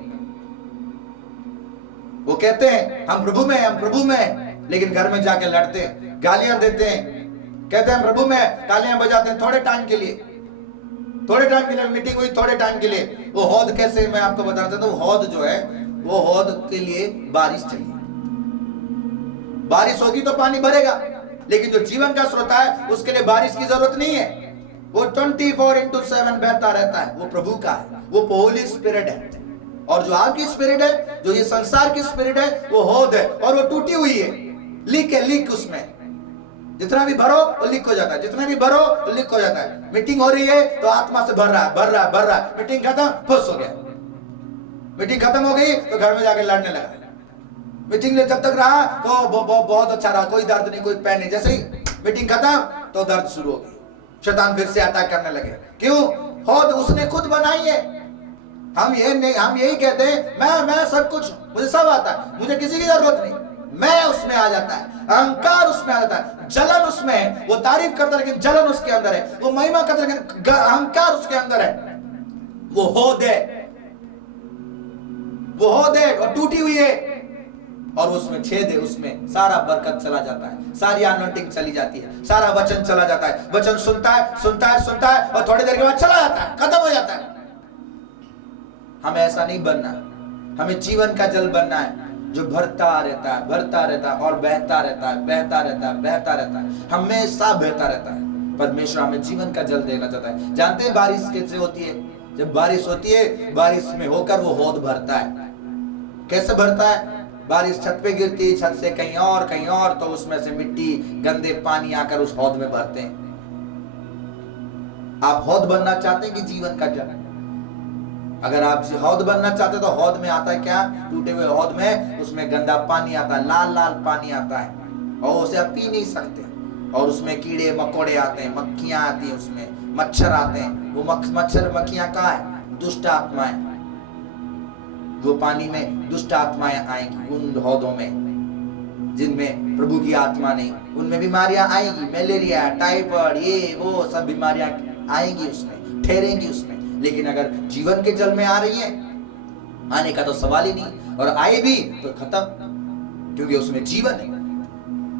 वो कहते हैं हम प्रभु में, हम प्रभु में, लेकिन घर में जाके लड़ते हैं, गालियां देते हैं, कहते हैं प्रभु में, तालियां बजाते हैं थोड़े टाइम के लिए, थोड़े टाइम के लिए मीटिंग हुई, थोड़े टाइम के लिए। वो हौद कैसे, मैं आपको बताना चाहता हूँ, हौद जो है वो हौद के लिए बारिश चाहिए। बारिश होगी तो पानी भरेगा, लेकिन जो जीवन का स्रोत है उसके लिए बारिश की जरूरत नहीं है। वो 24/7 बहता रहता है, वो प्रभु का है, वो होली स्पिरिट है। और जो आपकी स्पिरिट है, जो ये संसार की स्पिरिट है, वो हौद है और वो टूटी हुई है, लीक है, लीक उसमें जितना भी भरो वो लीक हो जाता है, जितना भी भरो वो लीक हो जाता है। मीटिंग हो रही है तो आत्मा से भर रहा है, भर रहा है, भर रहा है। मीटिंग खत्म, फुस हो गया। मीटिंग खत्म हो गई तो घर में जाके लड़ने लगा। मीटिंग में जब तक रहा तो बहुत अच्छा रहा, कोई दर्द नहीं, कोई पैन नहीं। जैसे ही मीटिंग खत्म तो दर्द शुरू हो गई, शैतान फिर से अटैक करने लगे। क्यों? हौद उसने खुद बनाई है। हम यही कहते हैं, मैं सब कुछ, मुझे सब आता है, मुझे किसी की जरूरत नहीं। मैं उसमें आ जाता है, अहंकार उसमें आ जाता है, जलन उसमें है। वो तारीफ करता है लेकिन जलन उसके अंदर है, वो महिमा करता है लेकिन अहंकार उसके अंदर है। वो हौद है, वो हौद है और टूटी हुई है और उसमें छेद है, उसमें सारा बरकत चला जाता है, सारी अनॉइंटिंग चली जाती है, सारा वचन चला जाता है। वचन सुनता है और थोड़ी देर के बाद चला जाता है, खत्म हो जाता है। हमें ऐसा नहीं बनना, हमें जीवन का जल बनना है जो भरता रहता है, भरता रहता है और बहता रहता है, बहता रहता है, बहता रहता है, हमेशा बहता रहता है। परमेश्वर हमें जीवन का जल देना चाहता है। जानते हैं बारिश कैसे होती है? जब बारिश होती है, बारिश में होकर वो हौद भरता है। कैसे भरता है? बारिश छत पे गिरती है, छत से कहीं और, तो उसमें से मिट्टी, गंदे पानी आकर उस हौद में भरते हैं। आप हौद बनना चाहते हैं कि जीवन का जल? अगर आप हौद बनना चाहते हैं तो हौद में आता है क्या? टूटे हुए हौद में उसमें गंदा पानी आता है, लाल लाल पानी आता है और उसे आप पी नहीं सकते। और उसमें कीड़े मकोड़े आते हैं, मक्खियां आती हैं, उसमें मच्छर आते हैं। वो मच्छर मक्खियां कहाँ है? दुष्ट आत्माएं। वो पानी में दुष्ट आत्माएं आएंगी उन हौदों में जिनमें प्रभु की आत्मा नहीं। उनमें बीमारियां आएंगी, मलेरिया, टाइफाइड, ये वो सब बीमारियां आएंगी, उसमें ठहरेंगी उसमें। लेकिन अगर जीवन के जल में आ रही है, आने का तो सवाल ही नहीं, और आए भी तो खत्म, क्योंकि उसमें जीवन है।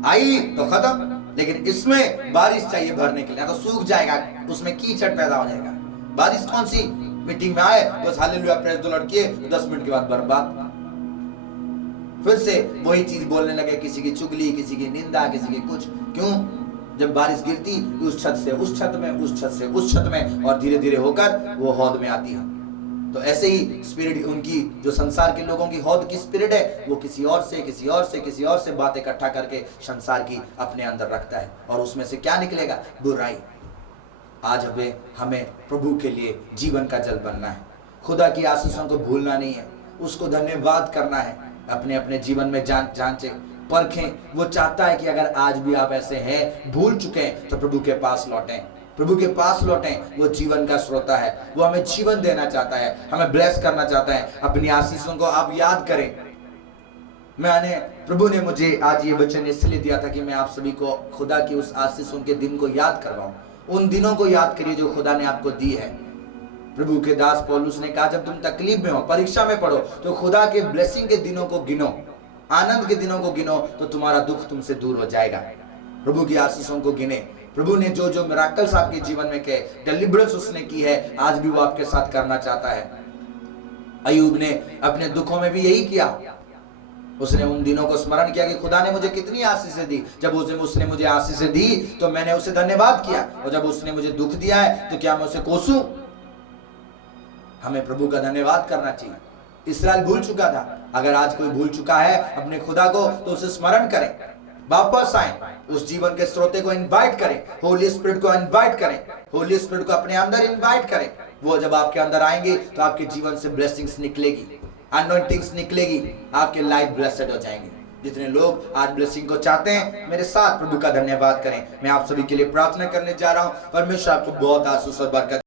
आई तो खत्म, लेकिन इसमें बारिश चाहिए भरने के लिए, तो सूख जाएगा, उसमें कीचड़ पैदा हो जाएगा। बारिश कौन सी? मीटिंग में आए बस हालेलुया प्रेज द लॉर्ड किए, 10 मिनट के बाद बर्बाद। फिर से वही चीज बोलने लगे, किसी की चुगली, किसी की निंदा, किसी की कुछ। क्यों? जब बारिश गिरती उस छत से उस छत में, उस छत से उस छत में, और धीरे धीरे होकर वो हौद में आती है। तो ऐसे ही स्पिरिट उनकी, जो संसार के लोगों की हौद की स्पिरिट है, वो किसी और से बात इकट्ठा करके संसार की अपने अंदर रखता है, और उसमें से क्या निकलेगा? बुराई। आज हमें प्रभु के लिए जीवन का जल बनना है। खुदा की आशीषों को भूलना नहीं है, उसको धन्यवाद करना है। अपने अपने जीवन में जांचें, परखें। वो चाहता है कि अगर आज भी आप ऐसे हैं, भूल चुके हैं, तो प्रभु के पास लौटें, प्रभु के पास लौटें। वो जीवन का श्रोता है, वो हमें जीवन देना चाहता है, हमें ब्लेस करना चाहता है। अपनी आशीषों को आप याद करें। प्रभु ने मुझे आज ये वचन इसलिए दिया था कि मैं आप सभी को खुदा की उस आशीषों के दिन को याद करवाऊं। उन दिनों को याद करिए जो खुदा ने आपको दी है। प्रभु के दास पौलुस ने कहा, जब तुम तकलीफ में हो, परीक्षा में पढ़ो, तो खुदा के ब्लेसिंग के दिनों को गिनो, आनंद के दिनों को गिनो, तो तुम्हारा दुख तुमसे दूर हो जाएगा। प्रभु की आशीषों को गिने। प्रभु ने जो जो मिराकल्स आपके जीवन में किए, डिलीवरेंस उसने की है, आज भी वो आपके साथ करना चाहता है। अय्यूब ने अपने दुखों में भी यही किया। उसने उन दिनों को स्मरण किया कि खुदा ने मुझे कितनी आशीषें दी। जब उसने मुझे आशीषें दी तो मैंने उसे धन्यवाद किया, और जब उसने मुझे दुख दिया है तो क्या मैं उसे कोसूं? हमें प्रभु का धन्यवाद करना चाहिए। इस्राएल भूल चुका था। अगर आज कोई भूल चुका है अपने खुदा को, तो उसे स्मरण करें, वापस आए, उस जीवन के स्रोते को इनवाइट करें, होली स्पिरिट को इनवाइट करें, होली स्पिरिट को अपने अंदर इनवाइट करें। वो जब आपके अंदर आएंगे तो आपके जीवन से ब्लेसिंग्स निकलेगी, अनॉइंटिंग्स निकलेगी, आपके लाइफ ब्लेसेड हो जाएंगे। जितने लोग आज ब्लेसिंग को चाहते हैं, मेरे साथ प्रभु का धन्यवाद करें। मैं आप सभी के लिए प्रार्थना करने जा रहा हूं। परमेश्वर आपको बहुत आशीष और बरकत